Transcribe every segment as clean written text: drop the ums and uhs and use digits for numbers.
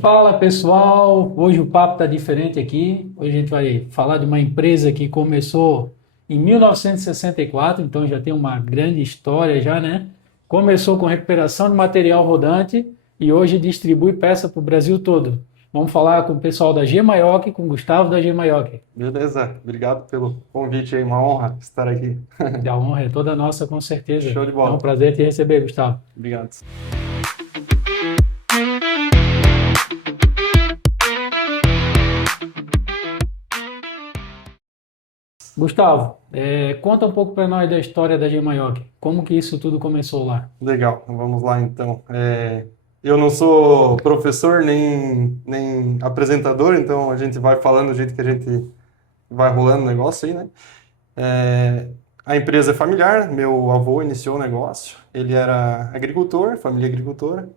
Fala pessoal, hoje o papo está diferente aqui. Hoje a gente vai falar de uma empresa que começou em 1964, então já tem uma grande história já, né? Começou com recuperação de material rodante e hoje distribui peça para o Brasil todo. Vamos falar com o pessoal da Gemaioc, com o Gustavo da Gemaioc. Beleza, obrigado pelo convite aí, uma honra estar aqui. A honra é toda nossa, com certeza. Show de É um bola. prazer te receber, Gustavo. Obrigado. Gustavo, conta um pouco para nós da história da Gemaioc. Como que isso tudo começou lá? Legal, vamos lá então. Eu não sou professor nem apresentador, então a gente vai falando do jeito que a gente vai rolando o negócio aí, né? É, a empresa é familiar, meu avô iniciou o negócio, ele era agricultor, família agricultora,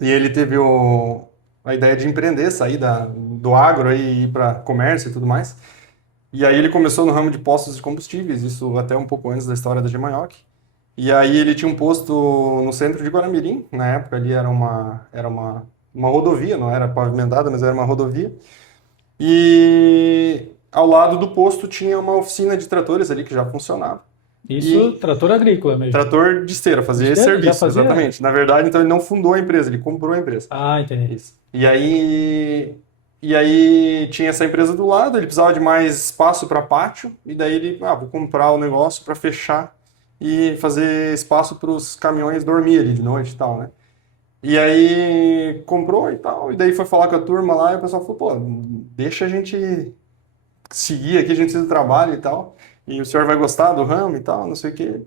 e ele teve a ideia de empreender, sair do agro aí, e ir para comércio e tudo mais. E aí ele começou no ramo de postos de combustíveis, isso até um pouco antes da história da Gemanhoc. E aí ele tinha um posto no centro de Guaramirim, na época ali era uma rodovia, não era pavimentada, mas era uma rodovia. E ao lado do posto tinha uma oficina de tratores ali que já funcionava. Isso, E trator agrícola mesmo. trator de esteira, fazia esse Esteira? Já serviço, fazia? exatamente. Na verdade, então ele não fundou a empresa, ele comprou a empresa. Ah, entendi. Isso. E aí tinha essa empresa do lado, ele precisava de mais espaço para pátio, e daí ele, vou comprar o negócio para fechar e fazer espaço para os caminhões dormir ali de noite e tal, né? E aí comprou e tal, e daí foi falar com a turma lá, e o pessoal falou, pô, deixa a gente seguir aqui, a gente precisa de trabalho e tal, e o senhor vai gostar do ramo e tal, não sei o quê.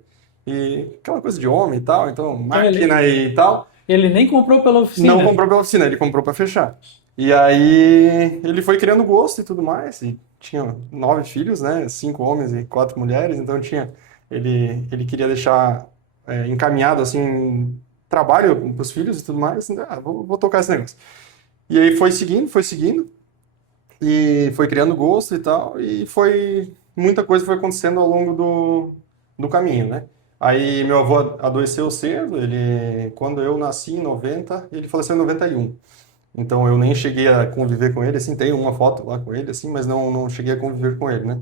E aquela coisa de homem e tal, então Então ele, máquina e tal. ele nem comprou pela Não oficina. comprou pela oficina, ele comprou para fechar. E aí ele foi criando gosto e tudo mais. E tinha 9 filhos, né? 5 homens e 4 mulheres. Então ele queria deixar encaminhado assim trabalho para os filhos e tudo mais. Vou tocar esse negócio. E aí foi seguindo e foi criando gosto e tal. E muita coisa foi acontecendo ao longo do caminho, né? Aí meu avô adoeceu cedo. Quando eu nasci em 90, ele faleceu em 91. Então eu nem cheguei a conviver com ele, assim, tenho uma foto lá com ele, assim, mas não cheguei a conviver com ele, né?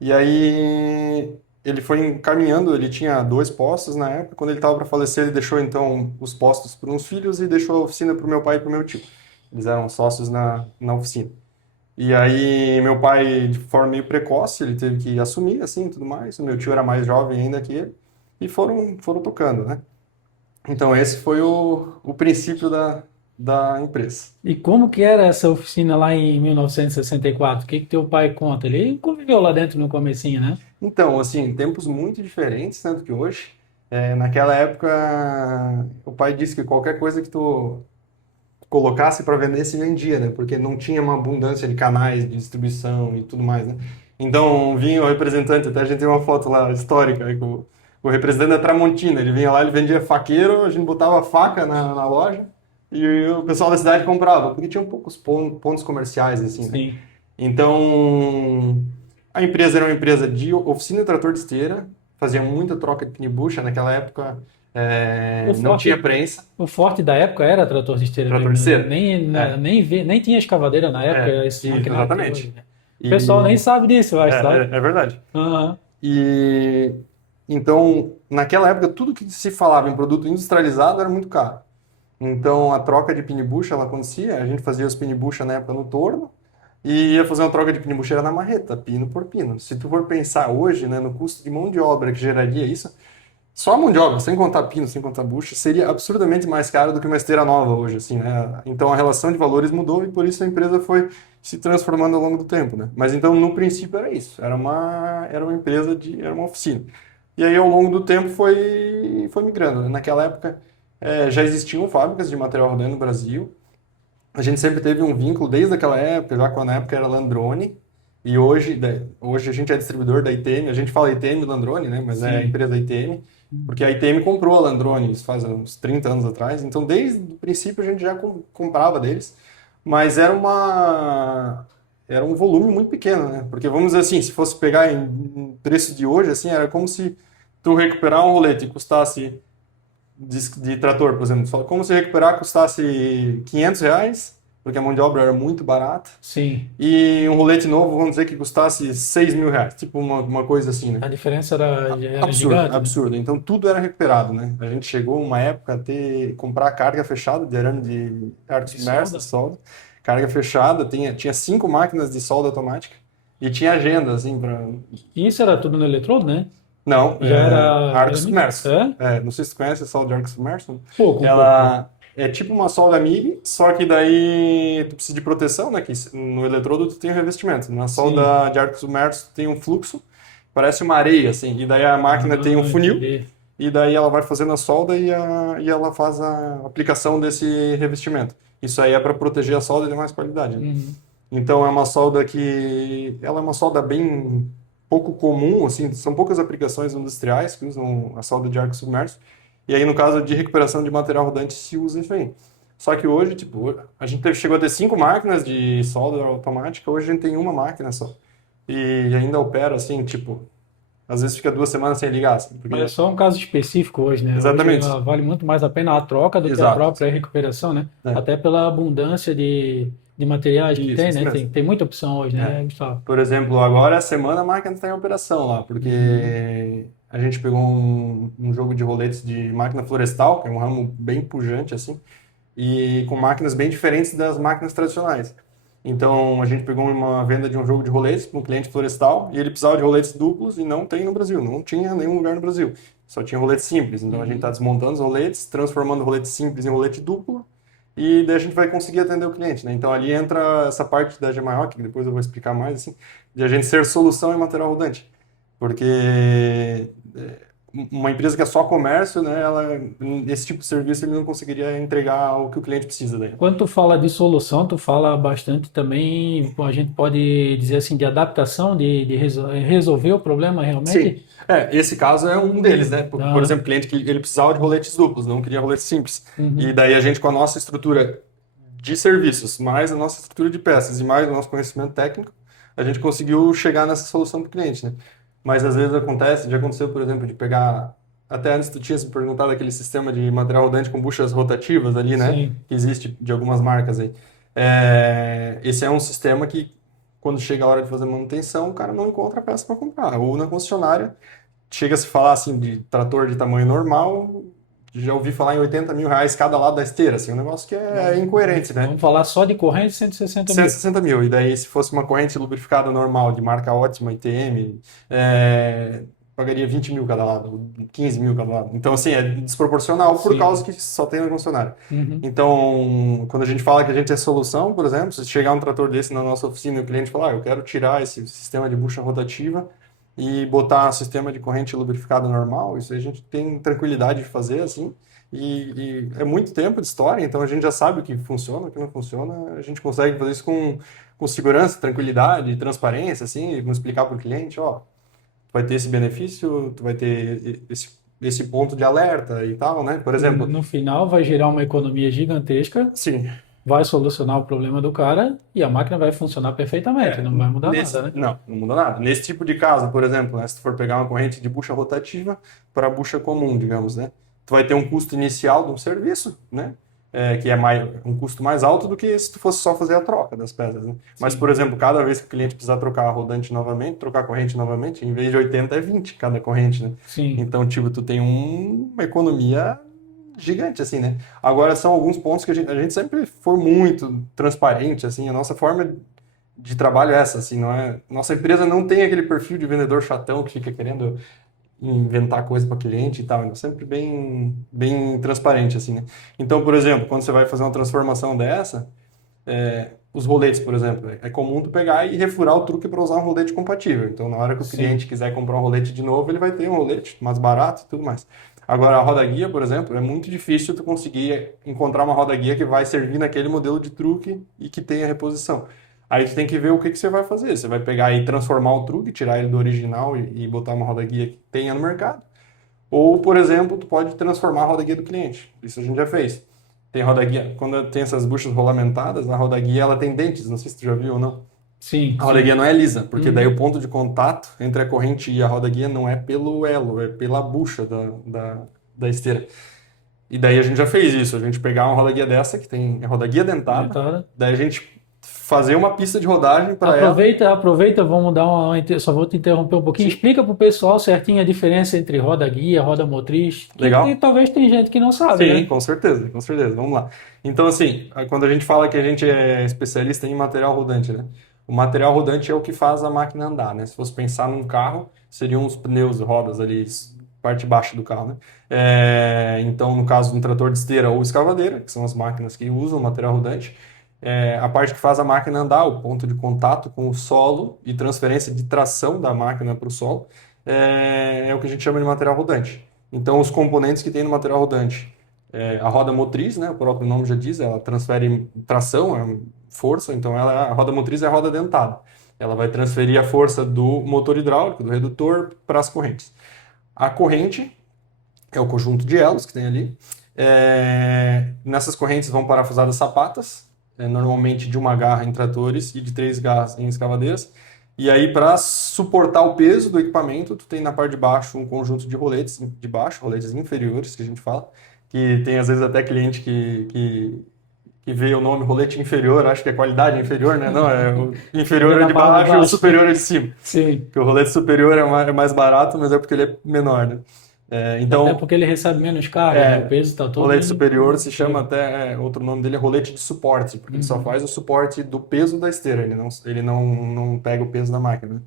E aí ele foi encaminhando, ele tinha 2 postos na época, quando ele estava para falecer, ele deixou então os postos para uns filhos e deixou a oficina para o meu pai e para o meu tio. Eles eram sócios na oficina. E aí meu pai, de forma meio precoce, ele teve que assumir, assim, tudo mais. O meu tio era mais jovem ainda que ele, e foram tocando, né? Então esse foi o princípio da empresa. E como que era essa oficina lá em 1964? O que que teu pai conta? Ele conviveu lá dentro no comecinho, né? Então, assim, tempos muito diferentes, né, do que hoje. Naquela época, o pai disse que qualquer coisa que tu colocasse para vender se vendia, né? Porque não tinha uma abundância de canais de distribuição e tudo mais, né? Então, vinha o representante, até a gente tem uma foto lá histórica, aí, com o representante da Tramontina. Ele vinha lá, ele vendia faqueiro, a gente botava faca na loja e o pessoal da cidade comprava, porque tinham poucos pontos comerciais, assim, né? Sim. Então, a empresa era uma empresa de oficina de trator de esteira, fazia muita troca de pneu-bucha. Naquela época, O não tinha forte, prensa, o forte da época era trator de esteira trator de mesmo, né? esteira. É, Nem tinha escavadeira na época, esse isso, maquinário que tem hoje, exatamente. né? O pessoal nem E sabe disso, eu é, acho, sabe? é verdade. Aham. E então, naquela época, tudo que se falava em produto industrializado era muito caro. Então, a troca de pinibucha, ela acontecia, a gente fazia os pinibucha na época no torno e ia fazer uma troca de pinibucha na marreta, pino por pino. Se tu for pensar hoje, né, no custo de mão de obra que geraria isso, só a mão de obra, sem contar pino, sem contar bucha, seria absurdamente mais caro do que uma esteira nova hoje, assim, né? Então, a relação de valores mudou e por isso a empresa foi se transformando ao longo do tempo, né? Mas então, no princípio era isso, era uma empresa era uma oficina. E aí, ao longo do tempo, foi migrando, né? Naquela época, já existiam fábricas de material rodando no Brasil. A gente sempre teve um vínculo desde aquela época, já quando na época era Landrone. E hoje a gente é distribuidor da ITM. A gente fala ITM Landrone, né? Mas é a Sim. empresa ITM, porque a ITM comprou a Landrone, isso faz uns 30 anos atrás. Então, desde o princípio, a gente já comprava deles. Mas era um volume muito pequeno, né? Porque vamos dizer assim, se fosse pegar em preço de hoje, assim, era como se tu recuperar um rolete custasse de trator, por exemplo, como se recuperar custasse R$ 500, porque a mão de obra era muito barata. Sim. E um rolete novo, vamos dizer que custasse 6 mil reais, tipo uma coisa assim, né? A diferença era Absurdo, gigante, né? absurdo. Então tudo era recuperado, né? A gente chegou uma época a comprar carga fechada de arame de arco De submerso, solda. de solda. Carga fechada, tinha 5 máquinas de solda automática e tinha agenda, assim, para... E isso era tudo no eletrodo, né? Não, Já arco era mídia? submerso. É? Não sei se você conhece a solda de arco submerso. Pouco, um pouco. Ela é tipo uma solda MIG, só que daí tu precisa de proteção, né? Que no eletrodo tu tem um revestimento. Na Sim. solda de arco submerso tu tem um fluxo, parece uma areia, assim. E daí a máquina tem um funil, Entendi. e daí ela vai fazendo a solda e ela faz a aplicação desse revestimento. Isso aí é para proteger a solda de mais qualidade, né? Uhum. Então é uma solda que ela é uma solda bem pouco comum, assim, são poucas aplicações industriais que usam a solda de arco submerso. E aí no caso de recuperação de material rodante se usa isso aí. Só que hoje, tipo, a gente chegou a ter 5 máquinas de solda automática, hoje a gente tem uma máquina só. E ainda opera assim, tipo, às vezes fica 2 semanas sem ligar, assim, Mas é porque só um caso específico hoje, né? Hoje exatamente, vale muito mais a pena a troca do que a exato. própria recuperação, né? É. Até pela abundância de materiais que tem, Isso né? Tem, mesmo. tem muita opção hoje, É. né, Gustavo? Por exemplo, agora a semana a máquina está em operação lá, Uhum. porque a gente pegou um jogo de roletes de máquina florestal, que é um ramo bem pujante assim, e com máquinas bem diferentes das máquinas tradicionais. Então a gente pegou uma venda de um jogo de roletes para um cliente florestal e ele precisava de roletes duplos e não tem no Brasil, não tinha em nenhum lugar no Brasil. Só tinha roletes simples. Então a gente está Uhum. desmontando os roletes, transformando o rolete simples em rolete duplo e daí a gente vai conseguir atender o cliente, né? Então ali entra essa parte da Gemarock, que depois eu vou explicar mais, assim, de a gente ser solução em material rodante. Porque uma empresa que é só comércio, né, esse tipo de serviço ele não conseguiria entregar o que o cliente precisa daí. Quando tu fala de solução, tu fala bastante também, a gente pode dizer assim, de adaptação, de resolver o problema Sim. realmente? Esse caso é um deles, né? Por Aham. exemplo, cliente que ele precisava de roletes duplos, não queria roletes simples. E Uhum. daí a gente, com a nossa estrutura de serviços, mais a nossa estrutura de peças e mais o nosso conhecimento técnico, a gente conseguiu chegar nessa solução para o cliente, né? Mas às vezes acontece, já aconteceu, por exemplo, de pegar. Até antes tu tinha se perguntado aquele sistema de material rodante com buchas rotativas ali, né? Sim. Que existe de algumas marcas aí. Esse é um sistema que, quando chega a hora de fazer manutenção, o cara não encontra a peça para comprar. Ou na concessionária, chega a se falar assim de trator de tamanho normal, já ouvi falar em 80 mil reais cada lado da esteira, assim, um negócio que é incoerente, né? Vamos falar só de corrente, 160 cento e mil. sessenta mil. E daí, se fosse uma corrente lubrificada normal, de marca ótima, ITM, pagaria 20 mil cada lado, 15 mil cada lado. Então, assim, é desproporcional por causa Sim. que só tem na concessionária. Uhum. Então, quando a gente fala que a gente é solução, por exemplo, se chegar um trator desse na nossa oficina e o cliente falar, eu quero tirar esse sistema de bucha rotativa e botar um sistema de corrente lubrificada normal, isso aí a gente tem tranquilidade de fazer, assim, e é muito tempo de história, então a gente já sabe o que funciona, o que não funciona, a gente consegue fazer isso com segurança, tranquilidade, transparência, assim, e explicar para o cliente, ó, tu vai ter esse benefício, tu vai ter esse ponto de alerta e tal, né? Por exemplo, No final vai gerar uma economia gigantesca, sim, vai solucionar o problema do cara e a máquina vai funcionar perfeitamente, não vai mudar nada, né? não muda nada. Nesse tipo de caso, por exemplo, né, se tu for pegar uma corrente de bucha rotativa para bucha comum, digamos, né? Tu vai ter um custo inicial de um serviço, né? Que é um custo mais alto do que se tu fosse só fazer a troca das peças, né? Mas, por Sim, exemplo, cada vez que o cliente precisar trocar a rodante novamente, trocar a corrente novamente, em vez de 80 é 20 cada corrente, né? sim. Então, tipo, tu tem uma economia gigante, assim, né? Agora, são alguns pontos que a gente sempre foi muito transparente, assim, a nossa forma de trabalho é essa, assim, não é? Nossa empresa não tem aquele perfil de vendedor chatão que fica querendo inventar coisa para cliente e tal, é sempre bem, bem transparente, assim, né? Então, por exemplo, quando você vai fazer uma transformação dessa, os roletes, por exemplo, é comum tu pegar e refurar o truque para usar um rolete compatível. Então, na hora que o cliente Sim. quiser comprar um rolete de novo, ele vai ter um rolete mais barato e tudo mais. Agora, a roda guia, por exemplo, é muito difícil tu conseguir encontrar uma roda guia que vai servir naquele modelo de truque e que tenha reposição. Aí tu tem que ver o que que você vai fazer. Você vai pegar e transformar o truque, tirar ele do original e botar uma roda guia que tenha no mercado. Ou, por exemplo, tu pode transformar a roda guia do cliente. Isso a gente já fez. Tem roda guia, quando tem essas buchas rolamentadas, a roda guia ela tem dentes, não sei se tu já viu ou não. Sim, A roda guia sim. não é lisa, porque daí o Uhum. ponto de contato entre a corrente e a roda guia não é pelo elo, é pela bucha da esteira. E daí a gente já fez isso, a gente pegar uma roda guia dessa, que tem roda guia dentada, Dentada. daí a gente fazer uma pista de rodagem para ela. Aproveita, vamos dar só vou te interromper um pouquinho. Sim. Explica para o pessoal certinho a diferença entre roda guia, roda motriz. Legal. Talvez tem gente que não sabe, Sim, né? com certeza, com certeza. Vamos lá. Então, assim, quando a gente fala que a gente é especialista em material rodante, né? O material rodante é o que faz a máquina andar, né? Se fosse pensar num carro, seriam os pneus, rodas ali, parte baixa do carro, né? Então, no caso de um trator de esteira ou escavadeira, que são as máquinas que usam material rodante, a parte que faz a máquina andar, o ponto de contato com o solo e transferência de tração da máquina para o solo, é o que a gente chama de material rodante. Então, os componentes que tem no material rodante, a roda motriz, né, o próprio nome já diz, ela transfere tração, força, então a roda motriz é a roda dentada. Ela vai transferir a força do motor hidráulico, do redutor, para as correntes. A corrente é o conjunto de elos que tem ali. Nessas correntes vão parafusadas sapatas, normalmente de uma garra em tratores e de 3 garras em escavadeiras. E aí, para suportar o peso do equipamento, tu tem na parte de baixo um conjunto de roletes de baixo, roletes inferiores, que a gente fala, que tem às vezes até cliente que vê o nome rolete inferior, acho que é qualidade inferior, né? Não, o inferior é de baixo e o superior é de cima. Sim. Porque o rolete superior é mais barato, mas é porque ele é menor, né? Então, até porque ele recebe menos carga, né? O peso está todo... O rolete superior se chama até, outro nome dele é rolete de suporte, porque ele só faz o suporte do peso da esteira, ele não pega o peso da máquina.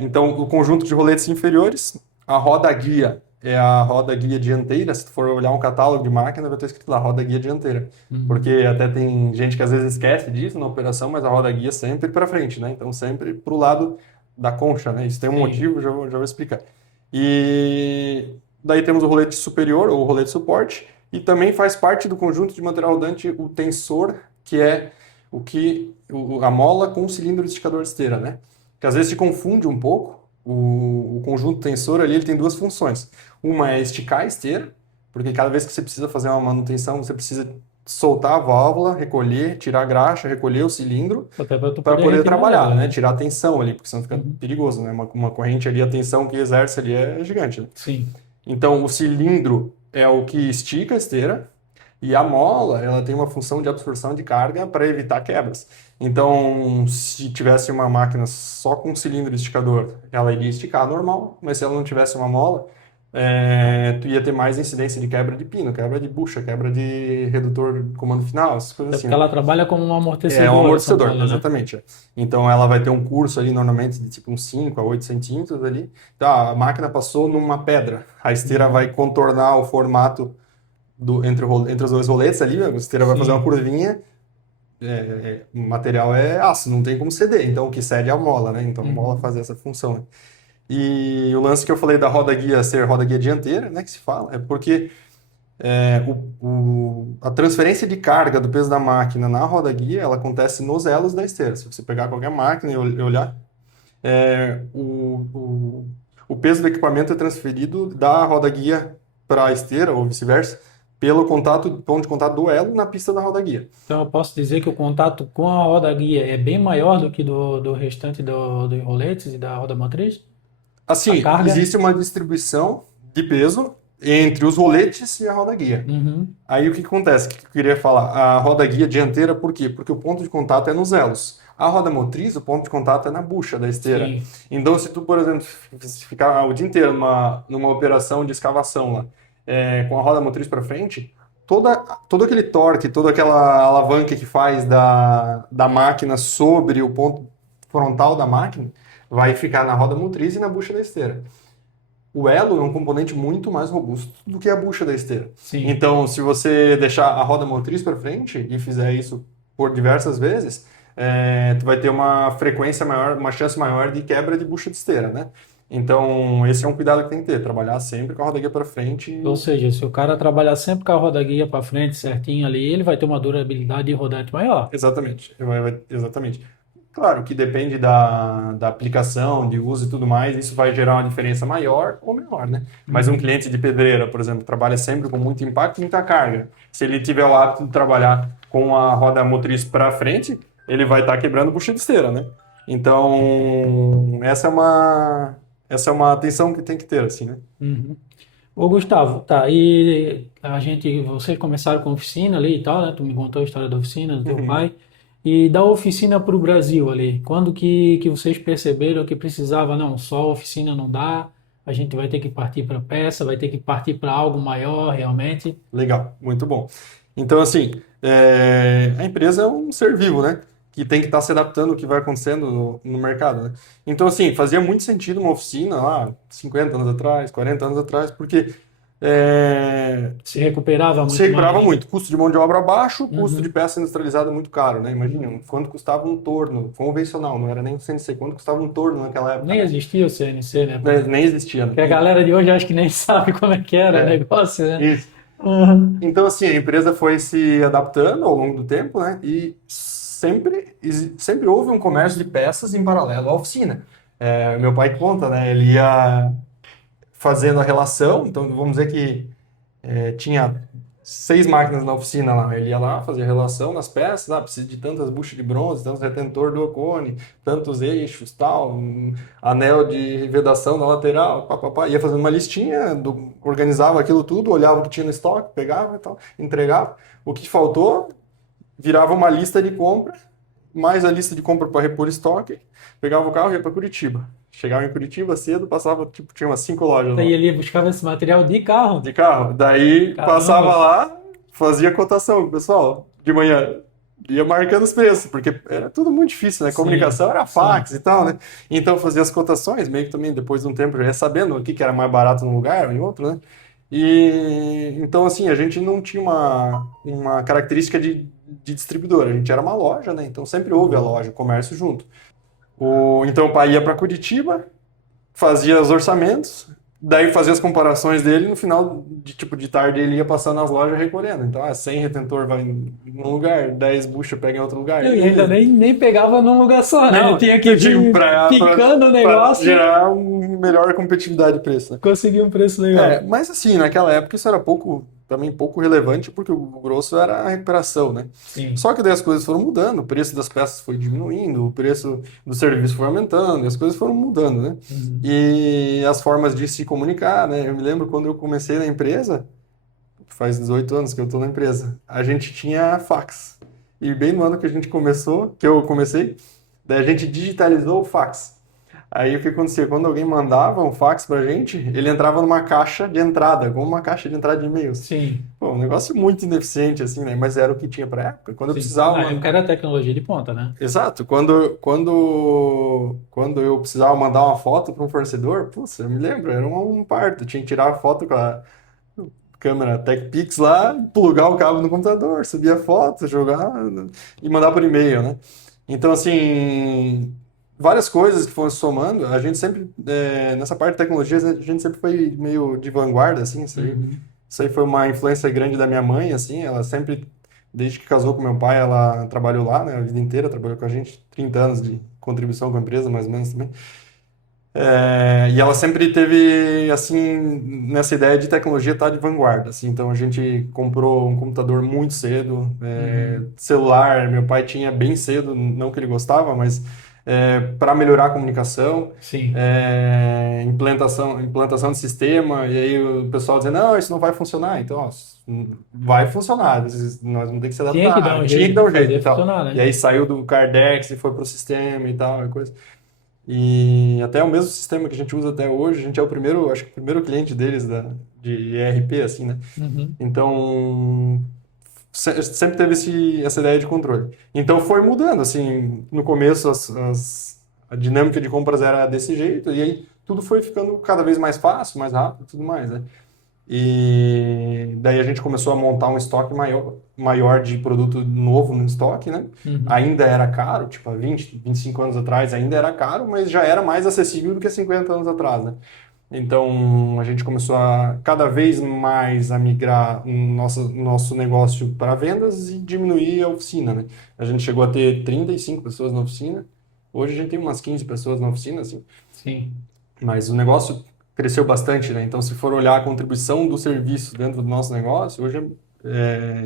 Então, o conjunto de roletes inferiores, a roda guia é a roda guia dianteira. Se tu for olhar um catálogo de máquina, vai ter escrito lá, roda guia dianteira. Porque até tem gente que às vezes esquece disso na operação, mas a roda guia sempre para frente, né? Então, sempre para o lado da concha, né? Isso tem um motivo, já vou explicar. E daí temos o rolete superior, ou rolete de suporte, e também faz parte do conjunto de material rodante o tensor, que é a mola com o cilindro de esticador de esteira, né? Que às vezes se confunde um pouco. O conjunto tensor ali ele tem duas funções. Uma é esticar a esteira, porque cada vez que você precisa fazer uma manutenção, você precisa soltar a válvula, recolher, tirar a graxa, recolher o cilindro para poder trabalhar, né? Tirar a tensão ali, porque senão fica perigoso, né? Uma corrente ali, a tensão que exerce ali é gigante, né? Sim. Então, o cilindro é o que estica a esteira e a mola, ela tem uma função de absorção de carga para evitar quebras. Então, se tivesse uma máquina só com cilindro esticador, ela iria esticar normal, mas se ela não tivesse uma mola, tu ia ter mais incidência de quebra de pino, quebra de bucha, quebra de redutor de comando final, essas coisas assim. Porque ela trabalha como um amortecedor. É um amortecedor, mola, né? exatamente. Então ela vai ter um curso ali normalmente de tipo uns 5 a 8 centímetros ali. Então a máquina passou numa pedra, a esteira vai contornar o formato entre os dois roletes ali, a esteira vai fazer uma curvinha. O material é ácido, não tem como ceder, então o que cede é a mola, né? Então a mola faz essa função, né? E o lance que eu falei da roda guia ser roda guia dianteira, né, que se fala, é porque a transferência de carga do peso da máquina na roda guia, ela acontece nos elos da esteira. Se você pegar qualquer máquina e olhar, o peso do equipamento é transferido da roda guia para a esteira, ou vice-versa, pelo ponto de contato do elo na pista da roda guia. Então eu posso dizer que o contato com a roda guia é bem maior do que do restante dos roletes e da roda motriz? Assim, existe uma distribuição de peso entre os roletes e a roda guia. Aí o que acontece? O que eu queria falar? A roda guia dianteira, por quê? Porque o ponto de contato é nos elos. A roda motriz, o ponto de contato é na bucha da esteira. Sim. Então, se tu, por exemplo, ficar o dia inteiro numa operação de escavação lá, com a roda motriz para frente, todo aquele torque, toda aquela alavanca que faz da máquina sobre o ponto frontal da máquina, vai ficar na roda motriz e na bucha da esteira. O elo é um componente muito mais robusto do que a bucha da esteira. Sim. Então, se você deixar a roda motriz para frente e fizer isso por diversas vezes, tu vai ter uma frequência maior, uma chance maior de quebra de bucha de esteira, né? Então, esse é um cuidado que tem que ter, trabalhar sempre com a roda guia para frente. Ou seja, se o cara trabalhar sempre com a roda guia para frente certinho ali, ele vai ter uma durabilidade de rodante maior. Exatamente, exatamente. Claro que depende da aplicação, de uso e tudo mais, isso vai gerar uma diferença maior ou menor, né? Mas um cliente de pedreira, por exemplo, trabalha sempre com muito impacto e muita carga. Se ele tiver o hábito de trabalhar com a roda motriz para frente, ele vai estar quebrando bucha de esteira, né? Então, essa é uma atenção que tem que ter, assim, né? Ô, Gustavo, tá, e vocês começaram com oficina ali e tal, né? Tu me contou a história da oficina do teu Uhum. pai. E da oficina para o Brasil ali, quando que vocês perceberam que precisava, não, só a oficina não dá, a gente vai ter que partir para peça, vai ter que partir para algo maior realmente? Legal, muito bom. Então, assim, a empresa é um ser vivo, né? Que tem que estar se adaptando ao que vai acontecendo no mercado, né? Então, assim, fazia muito sentido uma oficina lá 50 anos atrás, 40 anos atrás, porque é, Se recuperava se muito recuperava mais. muito. Custo de mão de obra baixo, custo de Uhum. peça industrializada muito caro, né? Imagina, quanto custava um torno convencional, não era nem o CNC, quanto custava um torno naquela época, Nem né? existia o CNC, né? Nem existia, né? Que a galera de hoje acho que nem sabe como é que era o É, negócio, né? isso. Uhum. Então, assim, a empresa foi se adaptando ao longo do tempo, né? E sempre houve um comércio de peças em paralelo à oficina. Meu pai conta, né? Ele ia fazendo a relação, então vamos dizer que tinha 6 máquinas na oficina lá. Ele ia lá, fazia relação nas peças, precisa de tantas buchas de bronze, tantos retentor do Ocone, tantos eixos, tal, anel de vedação na lateral, pá. Ia fazendo uma listinha, organizava aquilo tudo, olhava o que tinha no estoque, pegava e tal, entregava. O que faltou, virava uma lista de compra, mais a lista de compra para repor estoque, pegava o carro e ia para Curitiba. Chegava em Curitiba cedo, passava, tipo, tinha umas 5 lojas lá Daí ele buscava esse material de carro. de carro. Daí passava Caramba. lá, fazia cotação com o pessoal de manhã. Ia marcando os preços, porque era tudo muito difícil, né? Sim, Comunicação era sim. fax e tal, né? Então fazia as cotações, meio que também depois de um tempo já ia sabendo o que era mais barato num lugar ou em outro, né? E então, assim, a gente não tinha uma característica de distribuidor, a gente era uma loja, né? Então sempre houve a loja, o comércio junto. Então o pai ia para Curitiba, fazia os orçamentos, daí fazia as comparações dele, no final de tarde ele ia passar nas lojas recolhendo. Então, 100 retentor vai num lugar, 10 bucha pega em outro lugar. E ainda nem pegava num lugar só, né? Ele Não, tinha que eu digo, ir picando o para negócio e gerar uma melhor competitividade de preço, né? conseguir um preço legal. Mas assim, naquela época isso era também pouco relevante, porque o grosso era a recuperação, né? Sim. Só que daí as coisas foram mudando, o preço das peças foi diminuindo, o preço do serviço foi aumentando, e as coisas foram mudando, né? Uhum. E as formas de se comunicar, né? Eu me lembro quando eu comecei na empresa, faz 18 anos que eu estou na empresa, a gente tinha fax. E bem no ano que a gente começou, que eu comecei, daí a gente digitalizou o fax. Aí o que acontecia? Quando alguém mandava um fax pra gente, ele entrava numa caixa de entrada, como uma caixa de entrada de e-mails. Sim, Pô, um negócio muito ineficiente, assim, né? Mas era o que tinha pra época. Quando eu sim. precisava Na época mandar. era tecnologia de ponta, né? Exato, quando eu precisava mandar uma foto para um fornecedor, putz, eu me lembro, era um parto. Tinha que tirar a foto com a câmera TechPix lá, plugar o cabo no computador, subir a foto, jogar e mandar por e-mail, né? Então, assim, várias coisas que foram se somando, a gente sempre, nessa parte de tecnologia, a gente sempre foi meio de vanguarda, assim, Uhum. isso aí foi uma influência grande da minha mãe, assim, ela sempre, desde que casou com meu pai, ela trabalhou lá, né, a vida inteira, trabalhou com a gente, 30 anos de contribuição com a empresa, mais ou menos também. E ela sempre teve, assim, nessa ideia de tecnologia estar de vanguarda, assim. Então a gente comprou um computador muito cedo, Uhum. celular, meu pai tinha bem cedo, não que ele gostava, mas para melhorar a comunicação, Sim. implantação de sistema, e aí o pessoal dizendo, não, isso não vai funcionar. Então, ó, vai funcionar, nós vamos ter que se Tinha que adaptar, dar um tinha que jeito dar de um jeito e fazer tal. funcionar, E né? aí saiu do Cardex e foi para o sistema e tal, e coisa. E até o mesmo sistema que a gente usa até hoje, a gente é o primeiro, acho que o primeiro cliente deles de ERP, assim, né? Uhum. Então, sempre teve essa ideia de controle. Então foi mudando, assim, no começo a dinâmica de compras era desse jeito, e aí tudo foi ficando cada vez mais fácil, mais rápido e tudo mais, né? E daí a gente começou a montar um estoque maior de produto novo no estoque, né? Uhum. Ainda era caro, tipo, há 25 anos atrás ainda era caro, mas já era mais acessível do que 50 anos atrás, né? Então a gente começou a cada vez mais a migrar nosso negócio para vendas e diminuir a oficina, né? A gente chegou a ter 35 pessoas na oficina, hoje a gente tem umas 15 pessoas na oficina, assim. Sim. Mas o negócio cresceu bastante, né? Então, se for olhar a contribuição do serviço dentro do nosso negócio, hoje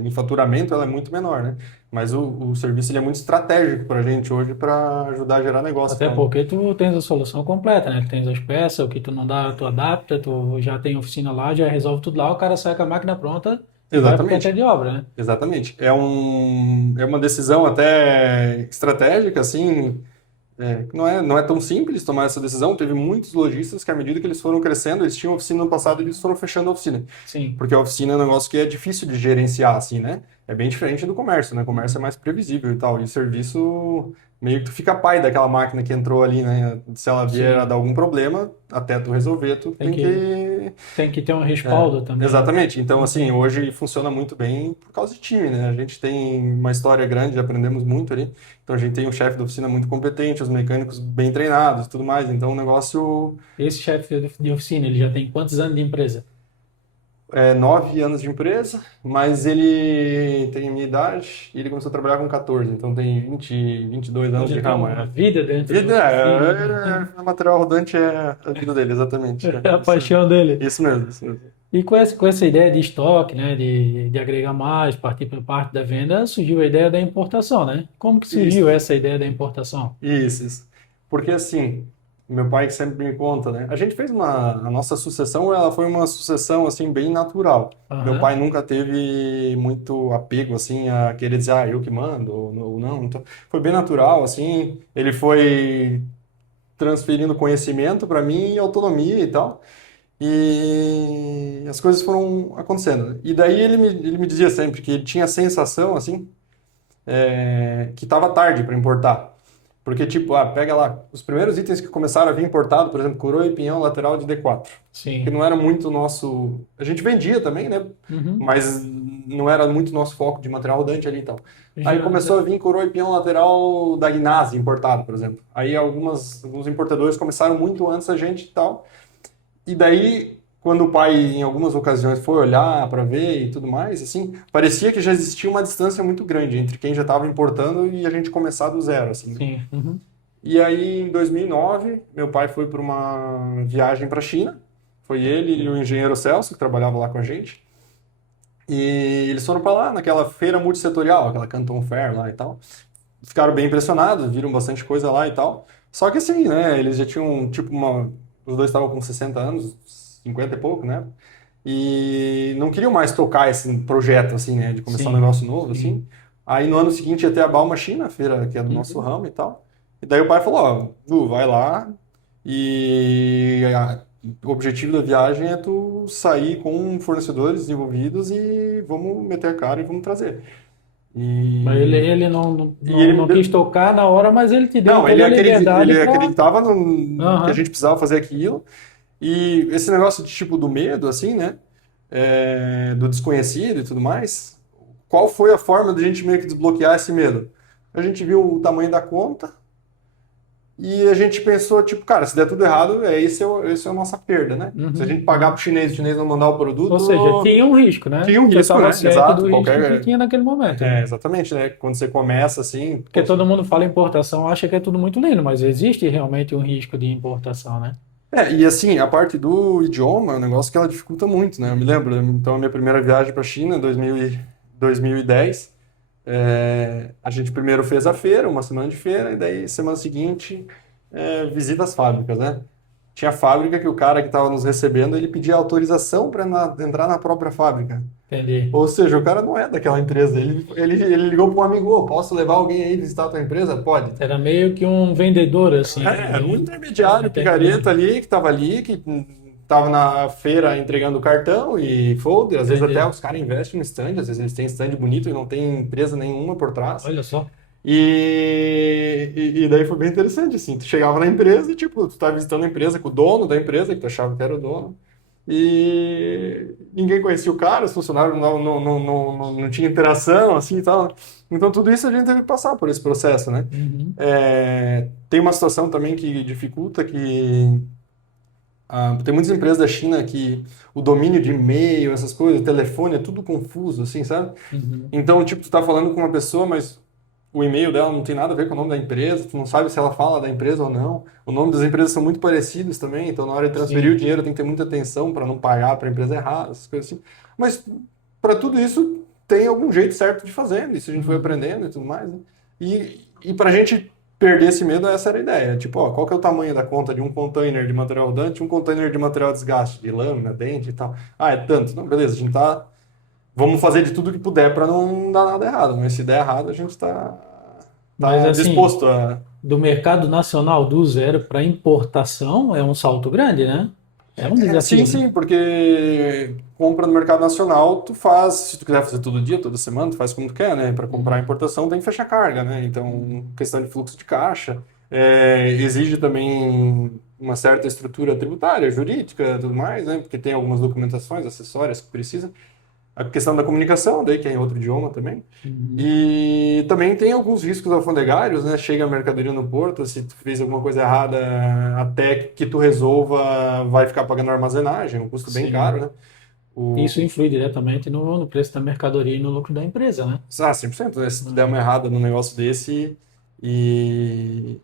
em faturamento ela é muito menor, né? Mas o serviço ele é muito estratégico para a gente hoje para ajudar a gerar negócio. Até Então, porque tu tens a solução completa, né? Tu tens as peças, o que tu não dá, tu adapta, tu já tem oficina lá, já resolve tudo lá, o cara sai com a máquina pronta e vai pro canteiro exatamente. de obra, né? Exatamente. É uma decisão até estratégica, assim, não é tão simples tomar essa decisão. Teve muitos lojistas que, à medida que eles foram crescendo, eles tinham oficina no passado e eles foram fechando a oficina. Sim. Porque a oficina é um negócio que é difícil de gerenciar, assim, né? É bem diferente do comércio, né? O comércio é mais previsível e tal. E o serviço, meio que tu fica pai daquela máquina que entrou ali, né? Se ela vier a Sim. dar algum problema, até tu resolver, tu Tem tem que, que tem que ter um respaldo também, né? exatamente. Então, assim, Entendo. hoje funciona muito bem por causa de time, né? A gente tem uma história grande, aprendemos muito ali. Então, a gente tem um chefe da oficina muito competente, os mecânicos bem treinados e tudo mais. Então, o negócio Esse chefe de oficina, ele já tem quantos anos de empresa? 9 anos de empresa, mas ele tem a minha idade e ele começou a trabalhar com 14. Então, tem 22 Então anos de já tem ramo. uma vida dentro da Vida, oficina, né? material rodante é a vida dele, exatamente. É a paixão dele. Isso mesmo, isso mesmo. E com essa ideia de estoque, né, de agregar mais, partir para a parte da venda, surgiu a ideia da importação, né? Como que surgiu Isso. essa ideia da importação? Isso. Porque assim, meu pai que sempre me conta, né? A gente fez a nossa sucessão, ela foi uma sucessão assim bem natural. Meu pai Aham, nunca teve muito apego assim a querer dizer, eu que mando ou não. Então, foi bem natural assim. Ele foi transferindo conhecimento para mim e autonomia e tal. E as coisas foram acontecendo. E daí ele me dizia sempre que ele tinha a sensação assim, que estava tarde para importar. Porque, tipo, pega lá, os primeiros itens que começaram a vir importado, por exemplo, coroa e pinhão lateral de D4, que sim. não era muito nosso. A gente vendia também, né? Uhum. Mas não era muito nosso foco de material rodante ali e tal. Aí Já, começou a vir coroa e pinhão lateral da Gnase importado, por exemplo. Aí alguns importadores começaram muito antes da gente e tal. E daí, quando o pai, em algumas ocasiões, foi olhar para ver e tudo mais, assim, parecia que já existia uma distância muito grande entre quem já estava importando e a gente começar do zero, assim, né? sim. Uhum. E aí, em 2009, meu pai foi para uma viagem para a China. Foi ele e o engenheiro Celso, que trabalhava lá com a gente. E eles foram para lá, naquela feira multissetorial, aquela Canton Fair lá e tal. Ficaram bem impressionados, viram bastante coisa lá e tal. Só que assim, né, eles já tinham, tipo, os dois estavam com 60 anos, 50 e pouco, né? E não queriam mais tocar esse projeto, assim, né, de começar um Sim. negócio novo, assim. Sim. Aí no ano seguinte ia ter a Bauma China, a feira que é do nosso Uhum. ramo e tal. E daí o pai falou, ó, Du, vai lá e o objetivo da viagem é tu sair com fornecedores envolvidos e vamos meter a cara e vamos trazer. Mas ele, E, ele não, não, e não, ele me não quis deu, tocar na hora, mas ele te deu não, toda a liberdade ele para. acreditava que a Aham. gente precisava fazer aquilo. E esse negócio de tipo do medo, assim, né? Do desconhecido e tudo mais. Qual foi a forma de a gente meio que desbloquear esse medo? A gente viu o tamanho da conta e a gente pensou, tipo, cara, se der tudo errado, esse é a nossa perda, né? Se a gente Uhum. pagar pro Uhum. chinês, o chinês não mandar o Ou seja, produto, tinha um risco, né? tinha um Você risco, estava né? ciente Exato, do risco que qualquer. tinha naquele momento, né? Exatamente, né? Quando você começa assim, Porque poxa. todo mundo fala importação, acha que é tudo muito lindo, mas existe realmente um risco de importação, né? E assim, a parte do idioma é um negócio que ela dificulta muito, né? Eu me lembro, então, a minha primeira viagem para a China, 2010, a gente primeiro fez a feira, uma semana de feira, e daí, semana seguinte, visita as fábricas, né? Tinha fábrica que o cara que estava nos recebendo, ele pedia autorização para entrar na própria fábrica. Entendi. Ou seja, o cara não é daquela empresa. Ele ligou para um amigo, ô, posso levar alguém aí visitar a tua empresa? Pode. Era meio que um vendedor, assim, né? Era um intermediário, picareta Entendi. ali, que estava ali, que estava na feira entregando cartão e folder. Às vezes até Entendi. os caras investem no stand, às vezes eles têm stand bonito e não tem empresa nenhuma por trás. Olha só. E daí foi bem interessante, assim. Tu chegava na empresa e, tipo, tu estava visitando a empresa com o dono da empresa, que tu achava que era o dono. E ninguém conhecia o cara, os funcionários não tinham interação, assim e tal. Então, tudo isso a gente teve que passar por esse processo, né? Uhum. Tem uma situação também que dificulta que tem muitas empresas da China que o domínio de e-mail, essas coisas, telefone, é tudo confuso, assim, sabe? Uhum. Então, tipo, tu tá falando com uma pessoa, mas o e-mail dela não tem nada a ver com o nome da empresa, tu não sabe se ela fala da empresa ou não. O nome das empresas são muito parecidos também, então na hora de transferir o Sim. dinheiro tem que ter muita atenção para não pagar para a empresa errada, essas coisas assim. Mas para tudo isso tem algum jeito certo de fazer, isso a gente foi aprendendo e tudo mais, né? E para a gente perder esse medo, essa era a ideia. Tipo, ó, qual que é o tamanho da conta de um container de material rodante, um container de material desgaste, de lâmina, dente e tal? Ah, é tanto. Não, beleza, a gente tá... Vamos fazer de tudo que puder para não dar nada errado, mas se der errado, a gente Mas tá assim, disposto a... do mercado nacional do zero para importação é um salto grande, né? É um Sim, desafio, né? sim, porque compra no mercado nacional, tu faz, se tu quiser fazer todo dia, toda semana, tu faz como tu quer, né? Para comprar a importação tem que fechar carga, né? Então, questão de fluxo de caixa, exige também uma certa estrutura tributária, jurídica, tudo mais, né? Porque tem algumas documentações acessórias que precisa. A questão da comunicação, daí que é em outro idioma também. Uhum. E também tem alguns riscos alfandegários, né? Chega a mercadoria no porto, se tu fez alguma coisa errada, até que tu resolva, vai ficar pagando armazenagem, um custo bem Sim. caro, né? O, Isso influi diretamente no preço da mercadoria e no lucro da empresa, né? 100%, né? Se tu der uma errada num negócio desse e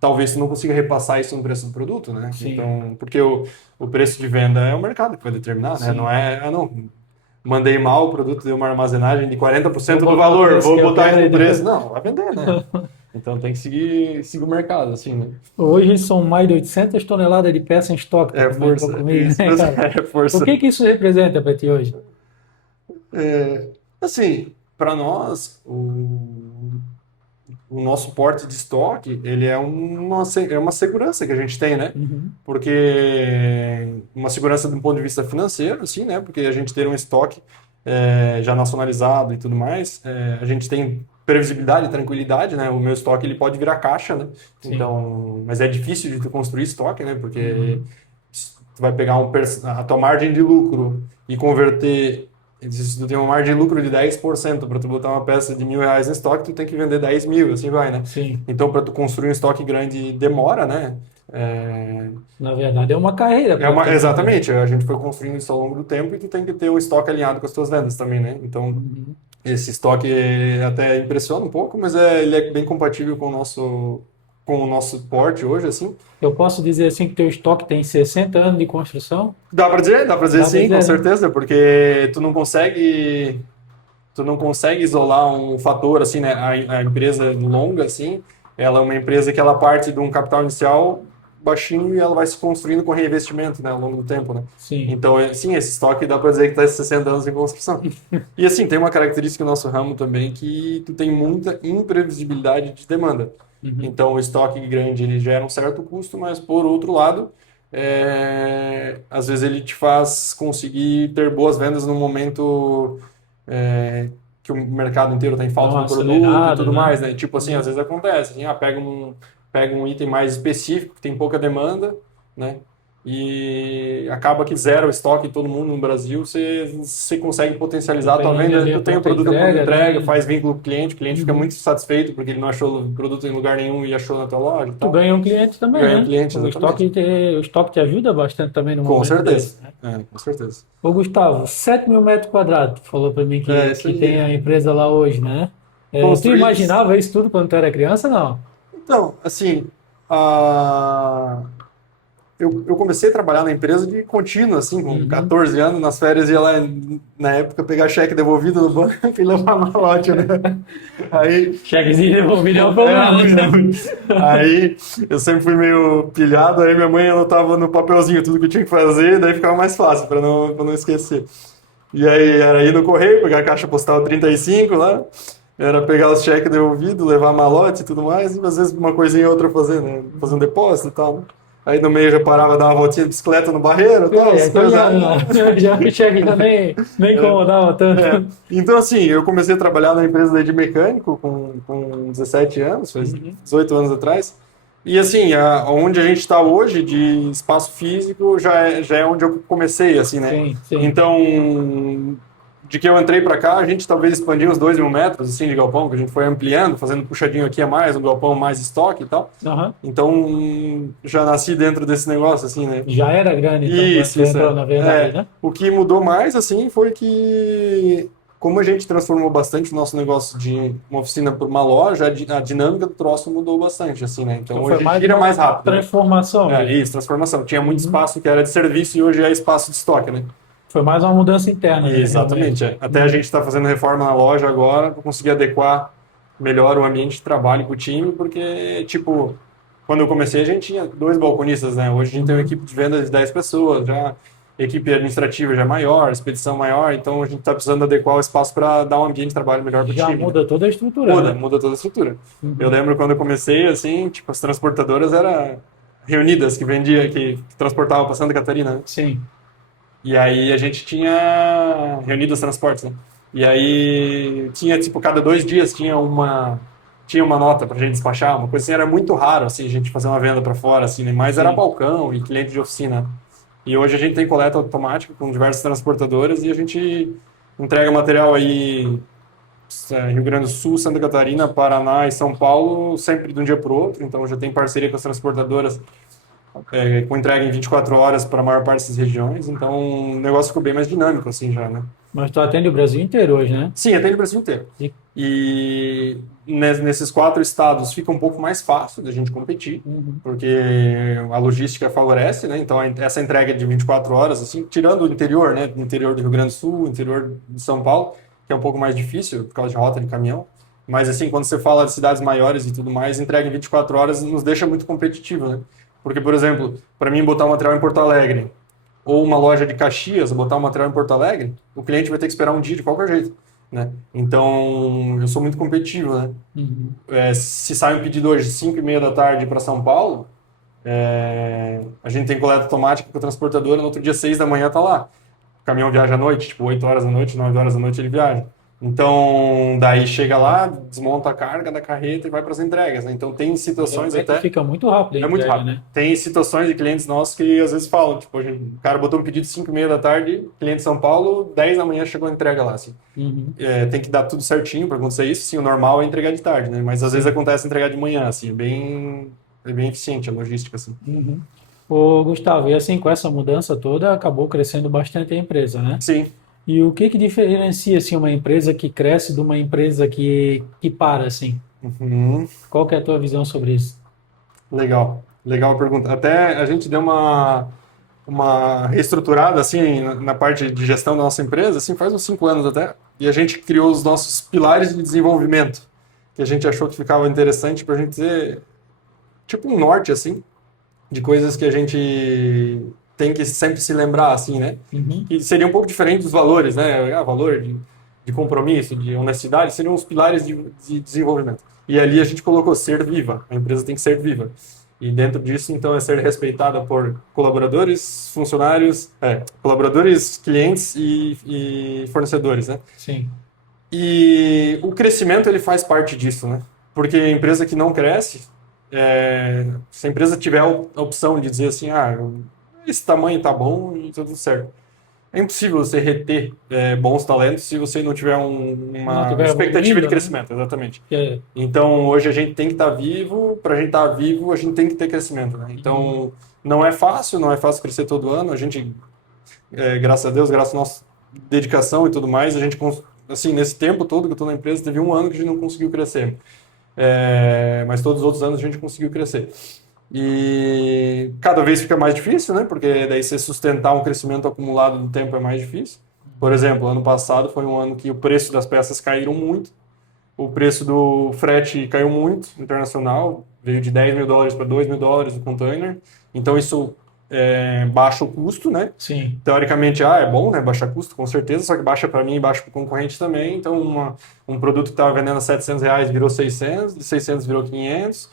talvez tu não consiga repassar isso no preço do produto, né? Sim, Então, porque o preço de venda é o mercado que vai determinar, né? Não sim. é, não, mandei mal o produto, deu uma armazenagem de Vou 40% do botar o valor, preço vou que eu botar quero isso e no preço. depois... Não, vai vender, né? Então tem que seguir o mercado, assim, né? Hoje são mais de 800 toneladas de peça em estoque, tu É comentou força, comigo, isso né, mesmo, cara? é O força. que que isso representa para ti hoje? Assim, para nós, o nosso porte de estoque, ele é é uma segurança que a gente tem, né? Uhum. Porque uma segurança do ponto de vista financeiro, assim, né? Porque a gente ter um estoque já nacionalizado e tudo mais, a gente tem previsibilidade e tranquilidade, né? O meu estoque ele pode virar caixa, né? Sim. Então, mas é difícil de tu construir estoque, né? Porque Uhum. tu vai pegar a tua margem de lucro e converter. Se tu tem uma margem de lucro de 10% para tu botar uma peça de R$ 1.000 em estoque, tu tem que vender 10.000, assim vai, né? Sim. Então, para tu construir um estoque grande, demora, né? É, Na verdade, é uma carreira praticamente, né? exatamente, a gente foi construindo isso ao longo do tempo e tu tem que ter um estoque alinhado com as tuas vendas também, né? Então, Uhum. esse estoque até impressiona um pouco, mas ele é bem compatível com o nosso porte hoje, assim. Eu posso dizer assim que teu estoque tem 60 anos de construção? Dá pra dizer Dá para sim, com dizer, né? certeza, porque tu não consegue isolar um fator assim, né? A empresa longa assim, ela é uma empresa que ela parte de um capital inicial baixinho e ela vai se construindo com reinvestimento, né, ao longo do tempo, né? Sim. Então, sim, esse estoque dá para dizer que está 60 anos em construção. E assim, tem uma característica do nosso ramo também que tu tem muita imprevisibilidade de demanda. Uhum. Então, o estoque grande ele gera um certo custo, mas por outro lado, às vezes ele te faz conseguir ter boas vendas no momento é, que o mercado inteiro está em Dá falta uma do produto e acelerada, tudo né? mais, né? Tipo assim, às Uhum. vezes acontece, assim, pega um item mais específico, que tem pouca demanda, né? E acaba que zera o estoque em todo mundo no Brasil, você consegue Tu potencializar a tua tem venda, ali a tu tem o pronta produto a pronta entrega, entrega, né? faz vínculo com o cliente fica Uhum. muito satisfeito porque ele não achou o produto em lugar nenhum e achou na tua loja e Tu tal. ganha um cliente E também, ganha um né? cliente, exatamente. O estoque te ajuda bastante também no Com momento certeza. desse, né? Com certeza. Ô, Gustavo, 7.000 metros quadrados, tu falou para mim É isso que tem aí. a empresa lá hoje, né? Tu Construídos. imaginava isso tudo quando tu era criança, não? Então, assim, a... eu comecei a trabalhar na empresa de contínuo, assim, com Uhum. 14 anos, nas férias ia lá, na época, pegar cheque devolvido no banco e levar malote, né? Aí, Chequezinho devolvido é um era problema, ruim, era né? ruim. Aí, eu sempre fui meio pilhado, aí minha mãe anotava no papelzinho tudo que eu tinha que fazer, daí ficava mais fácil, pra não esquecer. E aí, era ir no correio, pegar a caixa postal 35 lá, era pegar os cheques devolvidos, levar malote e tudo mais, e às vezes uma coisinha ou outra fazer, né? Fazer um depósito e tal, né? Aí no meio já parava, dava uma voltinha de bicicleta no barreiro e tal, as Então coisas. já o cheque já nem incomodava É. tanto. Então, assim, eu comecei a trabalhar na empresa daí de mecânico com 17 anos, faz Uhum. 18 anos atrás. E, assim, onde a gente está hoje, de espaço físico, já é onde eu comecei, assim, né? Sim, sim. Então, de que eu entrei para cá, a gente talvez expandiu uns 2.000 metros, assim, de galpão, que a gente foi ampliando, fazendo puxadinho aqui a mais, um galpão mais estoque e tal. Aham. Então, já nasci dentro desse negócio, assim, né? Já era grande então quando Isso, tu isso entrou, é. na verdade, né? O que mudou mais, assim, foi que, como a gente transformou bastante o nosso negócio de uma oficina para uma loja, a dinâmica do troço mudou bastante, assim, né? Então, Então foi hoje mais gira uma mais rápido, né? transformação mesmo. Isso, transformação. Tinha muito Uhum. espaço que era de serviço e hoje é espaço de estoque, né? Foi mais uma mudança interna, né? Exatamente, Realmente. é. Até a gente está fazendo reforma na loja agora para conseguir adequar melhor o ambiente de trabalho para o time, porque, tipo, quando eu comecei a gente tinha dois balconistas, né? Hoje a gente tem uma equipe de vendas de 10 pessoas, já equipe administrativa já é maior, expedição maior, então a gente está precisando adequar o espaço para dar um ambiente de trabalho melhor para o Já time, né? muda toda a estrutura, Muda, né? muda toda a estrutura. Eu Uhum. lembro quando eu comecei, assim, tipo, as transportadoras eram reunidas, que vendia, que transportava para Santa Catarina, né? Sim. E aí a gente tinha reunidas transportes, né? E aí tinha, tipo, cada 2 dias tinha uma nota pra gente despachar, uma coisa assim, era muito raro, assim, a gente fazer uma venda para fora, assim, né? Mas era Sim. balcão e cliente de oficina. E hoje a gente tem coleta automática com diversas transportadoras e a gente entrega material aí Rio Grande do Sul, Santa Catarina, Paraná e São Paulo, sempre de um dia para o outro. Então já tem parceria com as transportadoras com entrega em 24 horas para a maior parte dessas regiões. Então o negócio ficou bem mais dinâmico assim já, né? Mas tu atende o Brasil inteiro hoje, né? Sim, atende o Brasil inteiro. E- E nesses 4 estados fica um pouco mais fácil da gente competir, Uhum. porque a logística favorece, né? Então essa entrega de 24 horas, assim, tirando o interior, né? O interior do Rio Grande do Sul, o interior de São Paulo, que é um pouco mais difícil por causa de rota de caminhão. Mas assim, quando você fala de cidades maiores e tudo mais, entrega em 24 horas nos deixa muito competitivo, né? Porque, por exemplo, para mim botar um material em Porto Alegre ou uma loja de Caxias botar um material em Porto Alegre, o cliente vai ter que esperar um dia de qualquer jeito, né? Então, eu sou muito competitivo, né? Uhum. Se sai um pedido hoje 5:30 da tarde para São Paulo, a gente tem coleta automática com a transportadora, no outro dia 6 da manhã tá lá. O caminhão viaja à noite, tipo 8 horas da noite, 9 horas da noite ele viaja. Então, daí chega lá, desmonta a carga da carreta e vai para as entregas, né? Então, tem situações Geralmente até fica muito rápido a é muito entrega, rápido. né? Tem situações de clientes nossos que às vezes falam, tipo, o cara botou um pedido 5:30 da tarde, cliente de São Paulo, 10 da manhã chegou a entrega lá, assim. Uhum. Tem que dar tudo certinho para acontecer isso, sim, o normal é entregar de tarde, né? Mas às vezes Sim. acontece entregar de manhã, assim, é bem eficiente a logística, assim. Uhum. Ô, Gustavo, e assim, com essa mudança toda, acabou crescendo bastante a empresa, né? Sim. E o que que diferencia, assim, uma empresa que cresce de uma empresa que para, assim? Uhum. Qual que é a tua visão sobre isso? Legal. Legal a pergunta. Até a gente deu uma reestruturada, assim, na parte de gestão da nossa empresa, assim, faz uns 5 anos até, e a gente criou os nossos pilares de desenvolvimento, que a gente achou que ficava interessante para a gente ter, tipo, um norte, assim, de coisas que a gente tem que sempre se lembrar, assim, né? Uhum. Que seria um pouco diferente dos valores, né? Valor de compromisso, de honestidade, seriam os pilares de desenvolvimento. E ali a gente colocou ser viva, a empresa tem que ser viva. E dentro disso, então, é ser respeitada por colaboradores, funcionários, colaboradores, clientes e fornecedores, né? Sim. E o crescimento, ele faz parte disso, né? Porque a empresa que não cresce, se a empresa tiver a opção de dizer assim, esse tamanho tá bom e tá tudo certo. É impossível você reter bons talentos se você não tiver Não uma estiver expectativa de evoluindo, né? crescimento, exatamente. Que é- Então, hoje a gente tem que estar vivo, para a gente estar vivo, a gente tem que ter crescimento, né? Uhum. Então, não é fácil crescer todo ano, a gente, graças a Deus, graças à nossa dedicação e tudo mais, a gente, assim, nesse tempo todo que eu estou na empresa, teve um ano que a gente não conseguiu crescer. Mas todos os outros anos a gente conseguiu crescer. E cada vez fica mais difícil, né? Porque daí você sustentar um crescimento acumulado no tempo é mais difícil. Por exemplo, ano passado foi um ano que o preço das peças caíram muito, o preço do frete caiu muito, internacional, veio de US$ 10.000 para US$ 2.000 o container. Então isso baixa o custo, né? Sim. Teoricamente, é bom, né? Baixar custo, com certeza, só que baixa para mim e baixa para o concorrente também. Então, um produto que estava vendendo a R$ 700 virou 600, de 600 virou 500.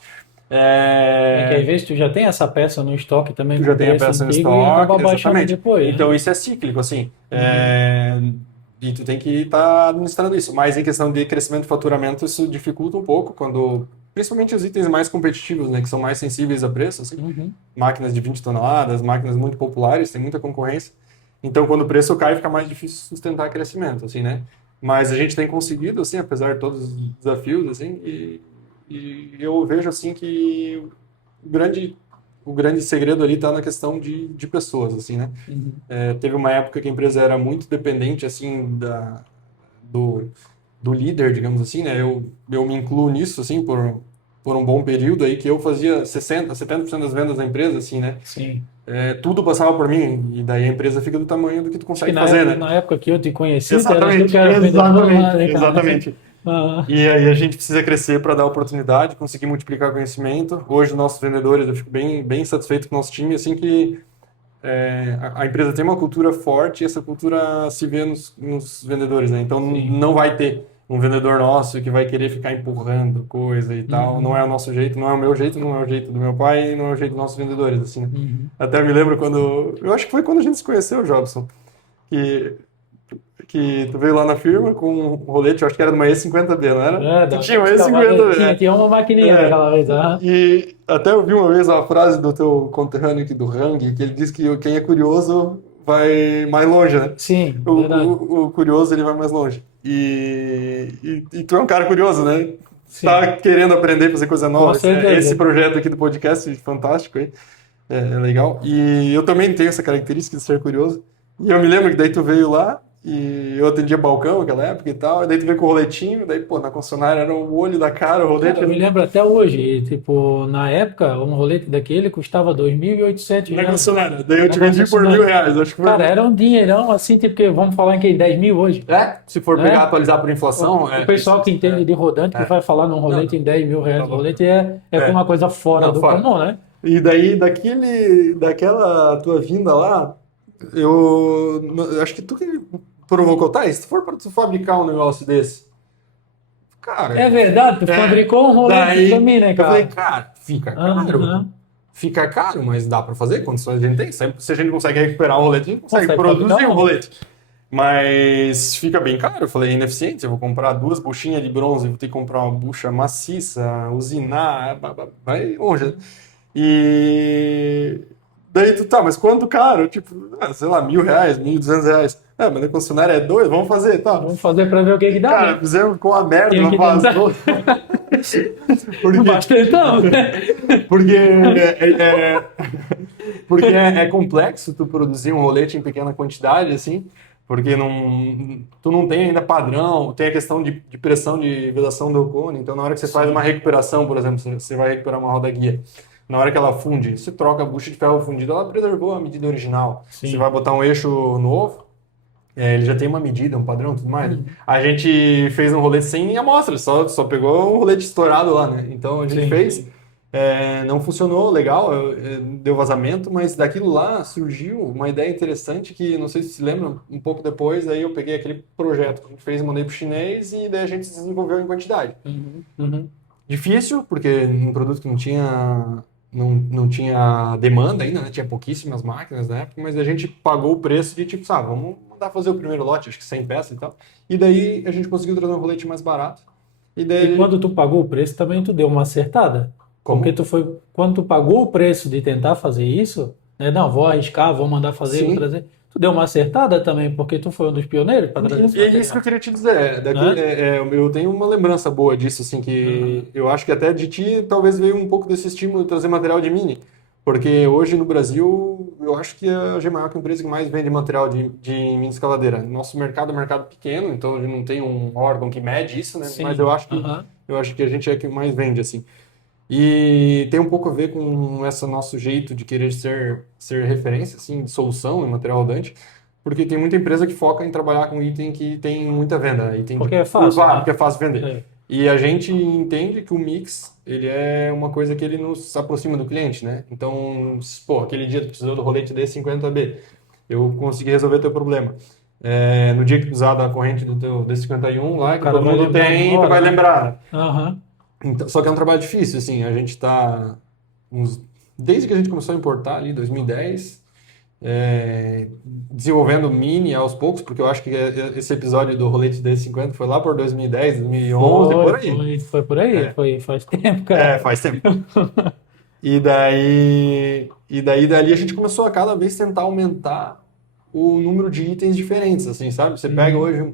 É que às vezes tu já tem essa peça no estoque também Tu já com tem a preço peça em antigo e estoque, acaba baixando exatamente. depois, né? Então, isso é cíclico, assim. Uhum. E tu tem que estar administrando isso. Mas em questão de crescimento e faturamento, isso dificulta um pouco, principalmente os itens mais competitivos, né? Que são mais sensíveis a preço, assim. Uhum. Máquinas de 20 toneladas, máquinas muito populares, tem muita concorrência. Então, quando o preço cai, fica mais difícil sustentar crescimento, assim, né? Mas a gente tem conseguido, assim, apesar de todos os desafios, assim, e eu vejo, assim, que o grande, o grande segredo ali está na questão de pessoas, assim, né? Uhum. Teve uma época que a empresa era muito dependente, assim, do, do líder, digamos assim, né? Eu me incluo nisso, assim, por um bom período aí, que eu fazia 60, 70% das vendas da empresa, assim, né? Sim. tudo passava por mim, e daí a empresa fica do tamanho do que tu Acho que consegue fazer, né? na época que eu te conheci, tu era tu Exatamente, que era vendedor lá, exatamente, né, cara? exatamente. Ah, E aí a gente precisa crescer para dar oportunidade, conseguir multiplicar conhecimento. Hoje, os nossos vendedores, eu fico bem satisfeito com o nosso time, assim que a empresa tem uma cultura forte e essa cultura se vê nos vendedores, né? Então sim. não vai ter um vendedor nosso que vai querer ficar empurrando coisa e tal. Não é o Uhum, nosso jeito, não é o meu jeito, não é o jeito do meu pai, não é o jeito dos nossos vendedores, assim, né? uhum. Até me lembro quando... Eu acho que foi quando a gente se conheceu, Jobson, que que tu veio lá na firma com um rolete, eu acho que era de uma E50B, não era? É, Tu da tinha uma escavadora. E50B, Tinha uma maquininha é. naquela vez. Ah. E até eu vi uma vez uma frase do teu conterrâneo aqui do Hang, que ele diz que quem é curioso vai mais longe, né? Sim, O, verdade. o curioso, ele vai mais longe. E tu é um cara curioso, né? Sim, Tá querendo aprender, fazer coisa com nova. Esse certeza. projeto aqui do podcast, fantástico, aí. É legal. E eu também tenho essa característica de ser curioso. E eu me lembro que daí tu veio lá e eu atendia balcão naquela época e tal. E daí tu veio com o roletinho. Daí, pô, na concessionária era o olho da cara, o Cara, rolete. eu me lembro até hoje, e, tipo, na época, um rolete daquele custava Na R$ 2.800 concessionária. Daí eu na te vendi por concessionária. R$ 1.000. Acho que foi. Cara, era um dinheirão assim, tipo, que vamos falar em que 10 mil hoje, Se for pegar né? atualizar por inflação, O pessoal que entende de rodante que é. vai falar num Não, rolete não, em R$ 10.000. tá O louco. rolete é É. uma coisa fora Não, do fora. comum, né? E daí, daquela tua vinda lá, eu acho que tu que provocou, tá? E se for para tu fabricar um negócio desse, É cara, verdade, tu é, fabricou um rolete pra daí mim, né, eu falei, cara? cara, fica caro. Aham. Fica caro, mas dá para fazer, condições a gente tem. Sempre, se a gente consegue recuperar um rolete, a gente consegue Consegue fabricar produzir um um rolete? rolete. Mas fica bem caro. Eu falei, é ineficiente. Eu vou comprar duas buchinhas de bronze, vou ter que comprar uma bucha maciça, usinar, vai longe, né? E daí tu, tá, mas quanto caro? Tipo, sei lá, R$ 1.000, R$ 1.200. Mas na concessionária é dois, vamos fazer, tá? Vamos fazer pra ver o que que dá, Cara, né? fizemos com a merda, Tinha não que tentar. vazou. Porque, Bastantão, né? porque, porque é complexo tu produzir um rolete em pequena quantidade, assim, porque tu não tem ainda padrão, tem a questão de pressão de vedação do cone, então na hora que você faz uma Sim, recuperação, por exemplo, você vai recuperar uma roda guia, na hora que ela funde, você troca a bucha de ferro fundido, ela preservou a medida original. Você vai sim. botar um eixo novo, ele já tem uma medida, um padrão, tudo mais, né? Uhum. A gente fez um rolete sem amostra, só pegou um rolete estourado lá, né? Então a gente Sim, fez, não funcionou legal, deu vazamento, mas daquilo lá surgiu uma ideia interessante que, não sei se se lembra, um pouco depois, aí eu peguei aquele projeto que a gente fez e mandei pro chinês e daí a gente desenvolveu em quantidade. uhum, uhum. Difícil, porque um produto que não tinha demanda ainda, né? Tinha pouquíssimas máquinas na época, mas a gente pagou o preço de tipo, sabe, vamos mandar fazer o primeiro lote, acho que 100 peças e tal. E daí a gente conseguiu trazer um rolete mais barato. E E daí, quando tu pagou o preço, também tu deu uma acertada. Porque como? quando tu pagou o preço de tentar fazer isso, né? Não, vou arriscar, vou mandar fazer, vou Sim. trazer. Tu deu uma acertada também, porque tu foi um dos pioneiros para trazer esse E é isso que eu material, queria te dizer. né? Eu tenho uma lembrança boa disso, assim, Aham. que eu acho que até de ti talvez veio um pouco desse estímulo de trazer material de mini. Porque hoje no Brasil, eu acho que a Gemaioca é a empresa que mais vende material de mini escavadeira. Nosso mercado é um mercado pequeno, então a gente não tem um órgão que mede isso, né? Mas Sim. Aham. eu acho que a gente é que mais vende, assim. E tem um pouco a ver com esse nosso jeito de querer ser referência, assim, de solução em material rodante, porque tem muita empresa que foca em trabalhar com item que tem muita venda, né? Item de Porque é fácil, curvar, né? porque é fácil vender. É. E a gente entende que o mix, ele é uma coisa que ele nos aproxima do cliente, né? Então, pô, aquele dia tu precisou do rolete D50B, eu consegui resolver teu problema. No dia que tu precisar da corrente do teu D51 O lá, que cara todo vai mundo lembrar na tem, tu vai hora, né? lembrar, né? Aham. Então, só que é um trabalho difícil, assim, a gente está desde que a gente começou a importar ali, 2010, desenvolvendo mini aos poucos, porque eu acho que esse episódio do Rolete D50 foi lá por 2010, 2011, por aí. Foi por aí, É, foi faz tempo, cara. faz tempo. E daí dali a gente começou a cada vez tentar aumentar o número de itens diferentes, assim, sabe? Você pega Uhum. hoje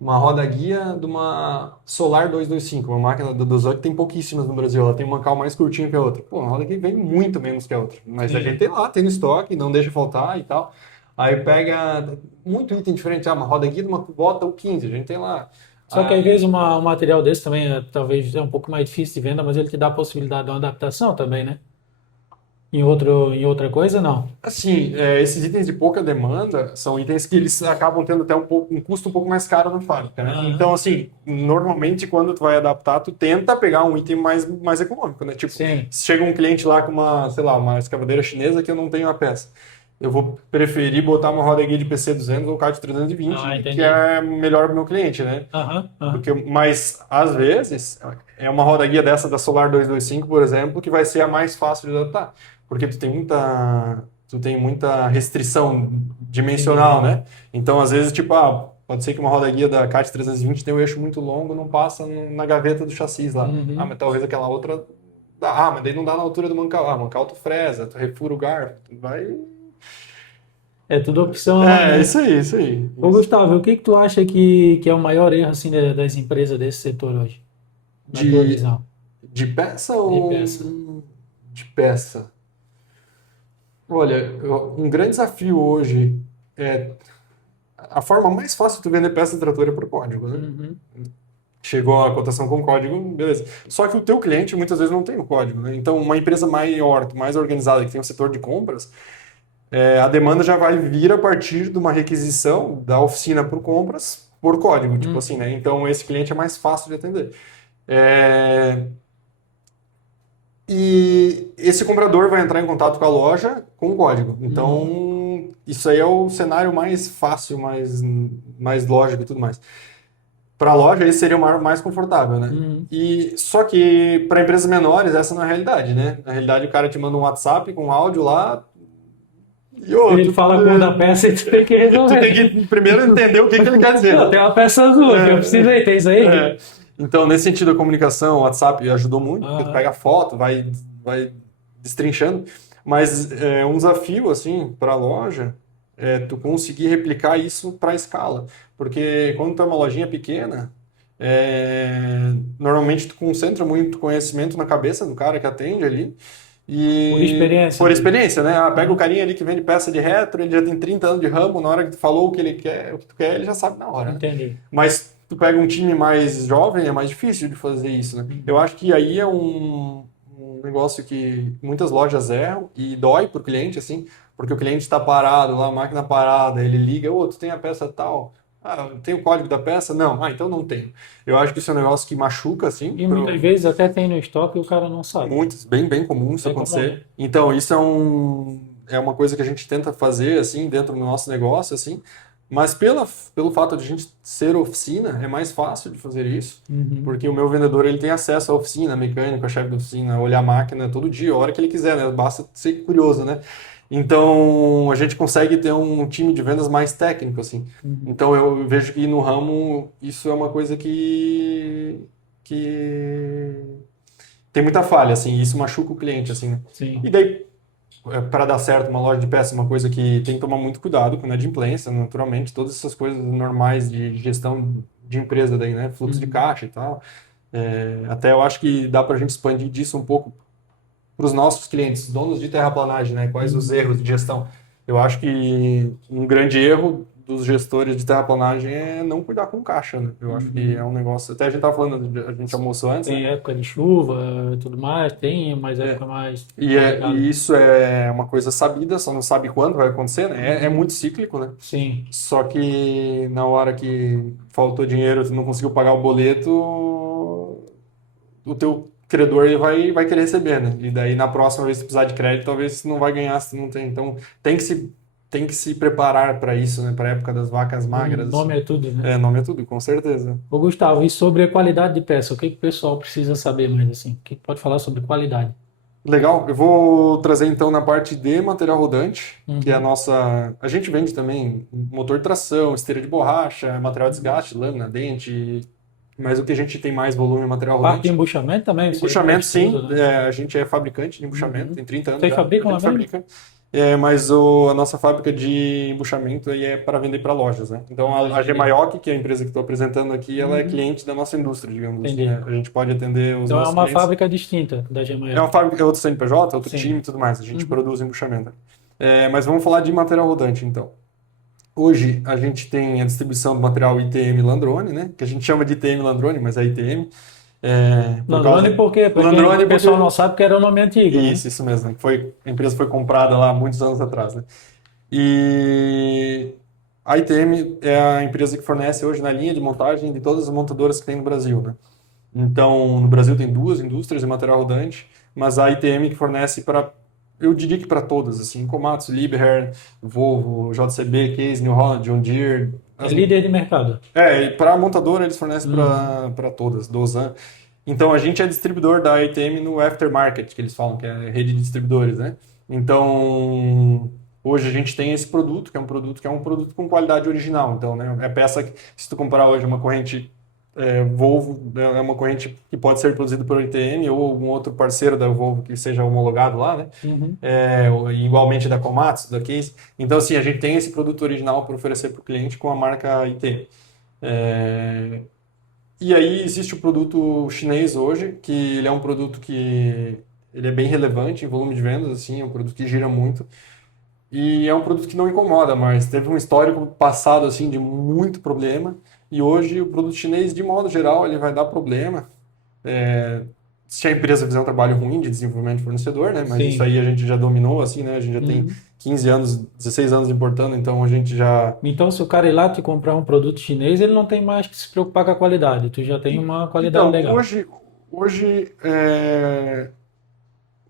uma roda guia de uma Solar 225, uma máquina da Dozan que tem pouquíssimas no Brasil. Ela tem uma cal mais curtinha que a outra. Pô, uma roda que vem muito menos que a outra. Mas a gente Sim. tem lá, tem no estoque, não deixa faltar e tal. Aí pega muito item diferente. Uma roda guia de uma bota U15, a gente tem lá. Só que às vezes um material desse também talvez é um pouco mais difícil de venda, mas ele te dá a possibilidade de uma adaptação também, né? em outra coisa, não? Assim, esses itens de pouca demanda são itens que eles acabam tendo até um custo um pouco mais caro na fábrica, né? Aham. Então, assim, normalmente quando tu vai adaptar, tu tenta pegar um item mais econômico, né? Tipo, Sim. se chega um cliente lá com uma, sei lá, uma escavadeira chinesa que eu não tenho a peça. Eu vou preferir botar uma roda guia de PC 200 ou CAD Ah, 320, que entendi. é melhor para o meu cliente, né? Aham, aham. Mas, às vezes, é uma roda guia dessa da Solar 225, por exemplo, que vai ser a mais fácil de adaptar. Porque tu tem muita restrição dimensional, Entendi. né? Então, às vezes, tipo, pode ser que uma roda guia da CAT 320 tenha um eixo muito longo, não passa na gaveta do chassi lá. Uhum. Mas talvez aquela outra dá. Mas daí não dá na altura do mancal. Mancal tu fresa, tu refura o garfo, tu vai... É tudo opção, É, né? isso aí, isso aí. Ô, Gustavo, o que que tu acha que é o maior erro assim das empresas desse setor hoje, na tua De, visão? de peça De ou peça. de peça? Olha, um grande desafio hoje é a forma mais fácil de tu vender peça de trator é por código, né? Uhum. Chegou a cotação com código, beleza. Só que o teu cliente muitas vezes não tem o código, né? Então, uma empresa maior, mais organizada, que tem um setor de compras, a demanda já vai vir a partir de uma requisição da oficina por compras por código, tipo assim, né? Uhum. Então, esse cliente é mais fácil de atender. É, E esse comprador vai entrar em contato com a loja com o código. Uhum. Então, isso aí é o cenário mais fácil, mais lógico e tudo mais. Para a loja, esse seria o mais confortável, né? Uhum. E só que para empresas menores, essa não é a realidade, né? Na realidade, o cara te manda um WhatsApp com um áudio lá e Ele fala com o da peça e tu tem que tu tem resolver. que primeiro entender o que ele quer dizer, Não, né? tem uma peça azul que eu precisei, tem isso É, aí? é. Então, nesse sentido, a comunicação, o WhatsApp ajudou muito, porque tu Aham. pega foto, vai destrinchando, mas um desafio, assim, para a loja é tu conseguir replicar isso para escala, porque quando tu é uma lojinha pequena, normalmente tu concentra muito conhecimento na cabeça do cara que atende ali, Por e experiência, por né? experiência, né? Pega o Uhum. carinha ali que vende peça de retro, ele já tem 30 anos de ramo, na hora que tu falou o que ele quer, o que tu quer, ele já sabe na hora, né? Entendi. Mas tu pega um time mais jovem, é mais difícil de fazer isso, né? Eu Uhum. acho que aí é um negócio que muitas lojas erram e dói pro cliente, assim, porque o cliente está parado lá, a máquina parada, ele liga, ô, tu tem a peça tal? Tem o código da peça? Não. Então não tem. Eu acho que isso é um negócio que machuca, assim, E muitas vezes até tem no estoque e o cara não sabe. muitos, bem, bem comum isso Bem comum, né? acontecer. Então, isso é uma coisa que a gente tenta fazer, assim, dentro do nosso negócio, assim, mas pelo fato de a gente ser oficina, é mais fácil de fazer isso, Uhum. porque o meu vendedor, ele tem acesso à oficina, mecânico, a chefe da oficina, olhar a máquina todo dia, a hora que ele quiser, né? Basta ser curioso, né? Então, a gente consegue ter um time de vendas mais técnico, assim. Uhum. Então, eu vejo que no ramo, isso é uma coisa que tem muita falha, assim, e isso machuca o cliente, assim, né? E Sim. daí, para dar certo uma loja de peça, é uma coisa que tem que tomar muito cuidado com a inadimplência, naturalmente, todas essas coisas normais de gestão de empresa daí, né? Fluxo de Uhum. caixa e tal. Até eu acho que dá para a gente expandir disso um pouco para os nossos clientes, donos de terraplanagem, né? Quais os Uhum. erros de gestão? Eu acho que um grande erro dos gestores de terraplanagem é não cuidar com caixa, né? Eu acho que é Uhum. um negócio. Até a gente estava falando, a gente almoçou antes, né? Tem época de chuva, tudo mais, tem mais É, época mais E, complicada. e isso é uma coisa sabida, só não sabe quando vai acontecer, né? É Uhum. muito cíclico, né? Sim, Só que na hora que faltou dinheiro, tu não conseguiu pagar o boleto, o teu credor ele vai querer receber, né? E daí na próxima vez que tu precisar de crédito, talvez tu não vai ganhar se tu não tem. Então tem que se preparar para isso, né? Para a época das vacas o magras, nome assim. é tudo, né? Nome é tudo, com certeza. Ô Gustavo, e sobre a qualidade de peça, o que que o pessoal precisa saber mais assim? O que que pode falar sobre qualidade? Legal, eu vou trazer então na parte de material rodante, que é a Uhum. nossa. A gente vende também motor de tração, esteira de borracha, material de Uhum. desgaste, lâmina, dente, mas o que a gente tem mais volume é material Parte de rodante. embuchamento também, você Embuchamento, mexe tudo, sim, né? a gente é fabricante de embuchamento, Uhum. tem 30 anos Vocês já, a fabricam lá gente mesmo? fabrica. Mas a nossa fábrica de embuchamento aí é para vender para lojas, né? Então Ah, a entendi. Gemaioc, que é a empresa que estou apresentando aqui, ela é Uhum. cliente da nossa indústria, digamos assim, Entendi. né? A gente pode atender os Então é nossos uma clientes. fábrica distinta da É uma Gemaioc. fábrica, é outro CNPJ, outro time e Sim. tudo mais. A gente Uhum. produz embuchamento. Mas vamos falar de material rodante, então. Hoje a gente tem a distribuição do material ITM Landrone, né? Que a gente chama de ITM Landrone, mas é ITM. Por Landrone por quê? Para quem Landrone o pessoal porque... não sabe, que era o nome antigo, né? Isso mesmo. A empresa foi comprada lá muitos anos atrás, né? E a ITM é a empresa que fornece hoje na linha de montagem de todas as montadoras que tem no Brasil, né? Então, no Brasil tem duas indústrias de material rodante, mas a ITM que fornece para, eu diria que para todas, assim, Komatsu, Liebherr, Volvo, JCB, Case, New Holland, John Deere. É líder de mercado. E para a montadora eles fornecem Uhum. para todas, Dozan. Então, a gente é distribuidor da ITM no aftermarket, que eles falam, que é a rede de distribuidores, né? Então, hoje a gente tem esse produto, que é um produto com qualidade original. Então, né, é peça que, se tu comprar hoje uma corrente Volvo, né, é uma corrente que pode ser produzida por ITM ou algum outro parceiro da Volvo que seja homologado lá, né? Uhum. Igualmente da Komatsu, da Case. Então, assim, a gente tem esse produto original para oferecer para o cliente com a marca ITM. É, e aí existe o produto chinês hoje, que ele é um produto que ele é bem relevante em volume de vendas, assim, é um produto que gira muito. E é um produto que não incomoda, mas teve um histórico passado assim de muito problema. E hoje o produto chinês, de modo geral, ele vai dar problema. É, se a empresa fizer um trabalho ruim de desenvolvimento de fornecedor, né? Mas isso Sim. aí a gente já dominou, assim, né? A gente já tem Uhum. 15 anos, 16 anos importando, então a gente já... Então, se o cara ir lá te comprar um produto chinês, ele não tem mais que se preocupar com a qualidade. Tu já tem uma qualidade Então, legal. hoje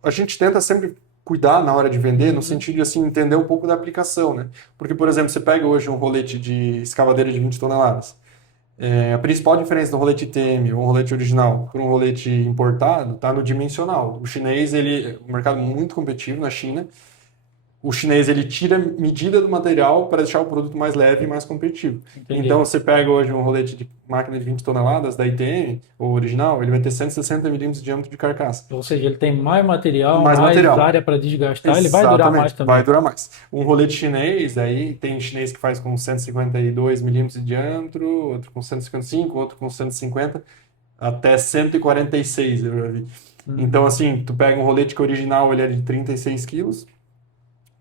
a gente tenta sempre cuidar na hora de vender, no Uhum. sentido de assim, entender um pouco da aplicação, né? Porque, por exemplo, você pega hoje um rolete de escavadeira de 20 toneladas. A principal diferença do rolete TM, ou um rolete original, para um rolete importado, está no dimensional. O chinês, ele é um mercado muito competitivo na China. O chinês ele tira medida do material para deixar o produto mais leve e mais competitivo. Então, Entendi. você pega hoje um rolete de máquina de 20 toneladas da ITM, o original, ele vai ter 160 milímetros de diâmetro de carcaça. Ou seja, ele tem mais material, Mais mais material. área para desgastar, ele vai durar mais Exatamente, vai também. durar mais. Um rolete chinês, aí tem chinês que faz com 152 milímetros de diâmetro, outro com 155, outro com 150, até 146, eu já vi. Então, Uhum. assim, tu pega um rolete que original ele é de 36 quilos,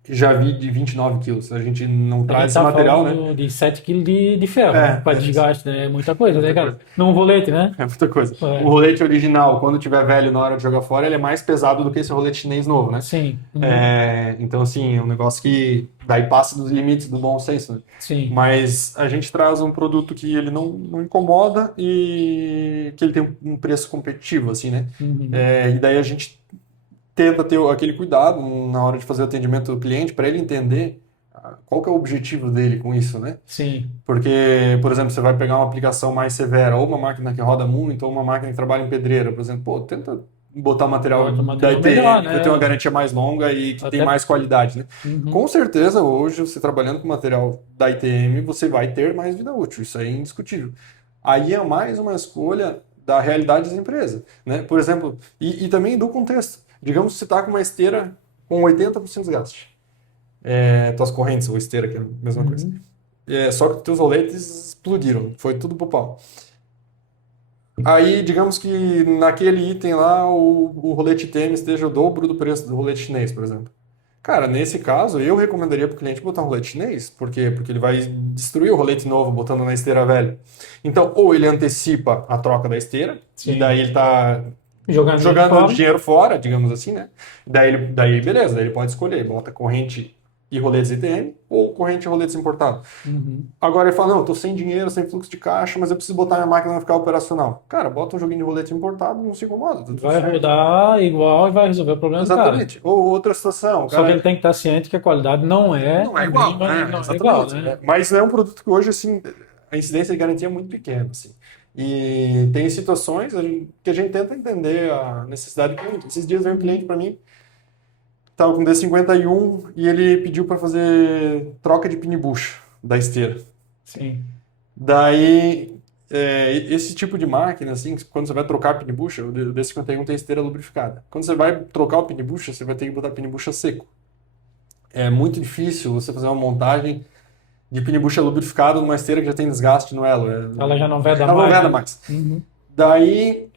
já vi de 29 quilos. A gente não A gente traz esse tá material, né? falando de 7 quilos de ferro, né? É, Para é isso. desgaste, né? É muita coisa, né, Muita cara? coisa. Num rolete, né? É muita coisa. O É. rolete original, quando tiver velho na hora de jogar fora, ele é mais pesado do que esse rolete chinês novo, né? Sim. Uhum. Então, assim, é um negócio que daí passa dos limites do bom senso, né? Sim. Mas a gente traz um produto que ele não incomoda e que ele tem um preço competitivo, assim, né? Uhum. E daí a gente tenta ter aquele cuidado na hora de fazer o atendimento do cliente para ele entender qual que é o objetivo dele com isso, né? Sim. Porque, por exemplo, você vai pegar uma aplicação mais severa, ou uma máquina que roda muito, ou uma máquina que trabalha em pedreira, por exemplo, pô, tenta botar material Bota um da material melhor, ITM, que vai ter uma né? garantia mais longa e que tem Até. mais qualidade, né? Uhum. Com certeza, hoje, você trabalhando com material da ITM, você vai ter mais vida útil, isso aí é indiscutível. Aí é mais uma escolha da realidade das empresas, né? Por exemplo, e também do contexto. Digamos que você está com uma esteira com 80% de desgaste. Tuas correntes ou esteira, que é a mesma coisa. Uhum. Só que teus roletes explodiram, foi tudo pro pau. Aí, digamos que naquele item lá, o rolete TM esteja o dobro do preço do rolete chinês, por exemplo. Cara, nesse caso, eu recomendaria para o cliente botar um rolete chinês. Por quê? Porque ele vai destruir o rolete novo botando na esteira velha. Então, ou ele antecipa a troca da esteira, e daí Sim. ele tá Jogando dinheiro jogando fora. dinheiro fora, digamos assim, né? Daí beleza, daí ele pode escolher, bota corrente e roletes ITM ou corrente e roletes importados. Uhum. Agora ele fala, não, eu tô sem dinheiro, sem fluxo de caixa, mas eu preciso botar minha máquina para ficar operacional. Cara, bota um joguinho de rolete importado, não se incomoda, tá tudo Vai certo. rodar igual e vai resolver o problema do cara. Exatamente. Ou outra situação, o Só que ele cara tem que estar ciente que a qualidade não é não é a igual, mesma e né? não é igual, Exatamente. né? Mas é um produto que hoje, assim, a incidência de garantia é muito pequena, assim. E tem situações que a gente tenta entender a necessidade do cliente. Esses dias veio um cliente Uhum. para mim, tava com D51 e ele pediu para fazer troca de pin bucha da esteira. Sim. Daí, esse tipo de máquina, assim, quando você vai trocar pin bucha, o D51 tem esteira lubrificada. Quando você vai trocar o pin bucha, você vai ter que botar pin bucha seco. É muito difícil você fazer uma montagem de pin bucha lubrificado numa esteira que já tem desgaste no elo. Ela já não veda Ela não mais, veda né? mais. Uhum. Daí,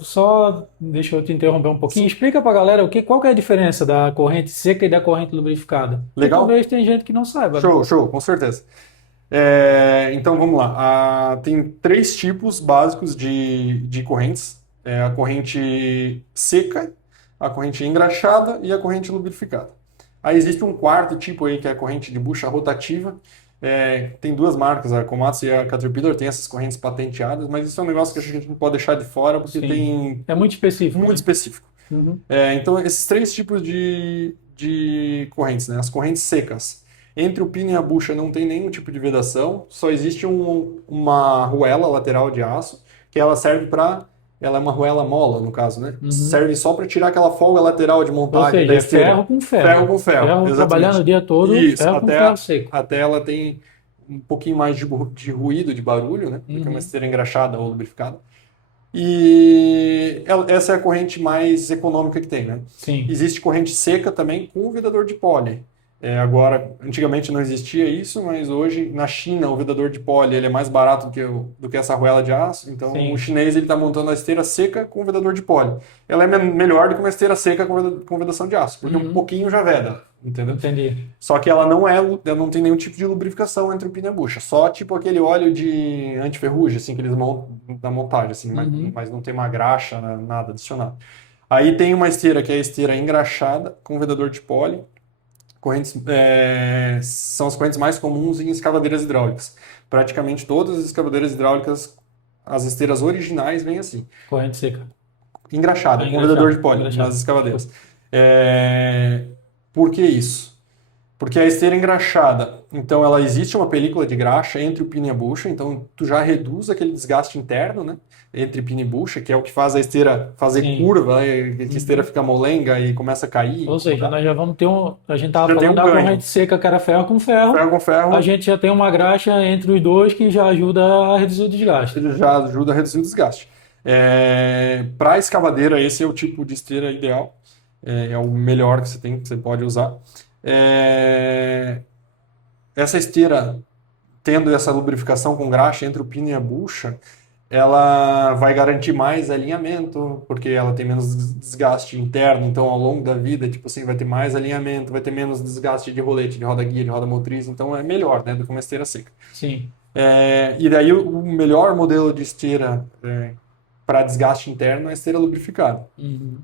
Só deixa eu te interromper um pouquinho. sim, Explica pra galera qual que é a diferença da corrente seca e da corrente lubrificada. Porque legal? talvez tem gente que não saiba, né? Show, show, com certeza. Então vamos lá. Tem três tipos básicos de correntes: a corrente seca, a corrente engraxada e a corrente lubrificada. Aí existe um quarto tipo aí que é a corrente de bucha rotativa. Tem duas marcas, a Komatsu e a Caterpillar, tem essas correntes patenteadas, mas isso é um negócio que a gente não pode deixar de fora porque Sim. tem É muito específico, muito né? específico. Uhum. Então, esses três tipos de correntes, né? As correntes secas. Entre o pino e a bucha não tem nenhum tipo de vedação, só existe uma arruela lateral de aço, que ela serve para. Ela é uma arruela mola, no caso, né? Uhum. Serve só para tirar aquela folga lateral de Ou montagem da seja, é esteira. ferro com Ferro ferro. com ferro, Ferro trabalhando o exatamente. dia todo, Isso, ferro com ferro seco. até ela tem um pouquinho mais de ruído, de barulho, né? Do que uma Uhum. esteira engraxada ou lubrificada. E essa é a corrente mais econômica que tem, né? Sim. Existe corrente seca também com vedador de pole. Agora, antigamente não existia isso, mas hoje na China o vedador de pole ele é mais barato do que essa arruela de aço. Então o Sim. chinês ele está montando a esteira seca com vedador de pole. Ela é melhor do que uma esteira seca com vedação de aço, porque um Uhum. pouquinho já veda, entendeu? Entendi. Só que ela não tem nenhum tipo de lubrificação entre o pino e a bucha. Só tipo aquele óleo de antiferrugem, assim, que eles montam na montagem, assim, Uhum. mas não tem uma graxa, nada adicionado. Aí tem uma esteira que é a esteira engraxada com vedador de pole. São as correntes mais comuns em escavadeiras hidráulicas. Praticamente todas as escavadeiras hidráulicas, as esteiras originais vêm assim. Corrente seca. Engraxada, Ah, com vedador de engraxado. pole nas Engraxado. escavadeiras. Por que isso? Porque a esteira engraxada, então ela existe uma película de graxa entre o pino e a bucha, então tu já reduz aquele desgaste interno, né, entre pino e bucha, que é o que faz a esteira fazer Sim. curva, né, que a esteira Uhum. fica molenga e começa a cair, Ou seja, incomodar. nós já vamos ter um. A gente estava Já tem falando um da ganho. corrente seca, que era ferro com ferro. Ferro com A ferro gente já tem uma graxa entre os dois que já ajuda a reduzir o desgaste. ele já ajuda a reduzir o desgaste. Para escavadeira, esse é o tipo de esteira ideal, é o melhor que você pode usar. É, Essa esteira, tendo essa lubrificação com graxa entre o pino e a bucha, ela vai garantir mais alinhamento, porque ela tem menos desgaste interno, então ao longo da vida, tipo assim, vai ter mais alinhamento, vai ter menos desgaste de rolete, de roda guia, de roda motriz, então é melhor, né, do que uma esteira seca. Sim. E daí o melhor modelo de esteira para desgaste interno é a esteira lubrificada. Uhum.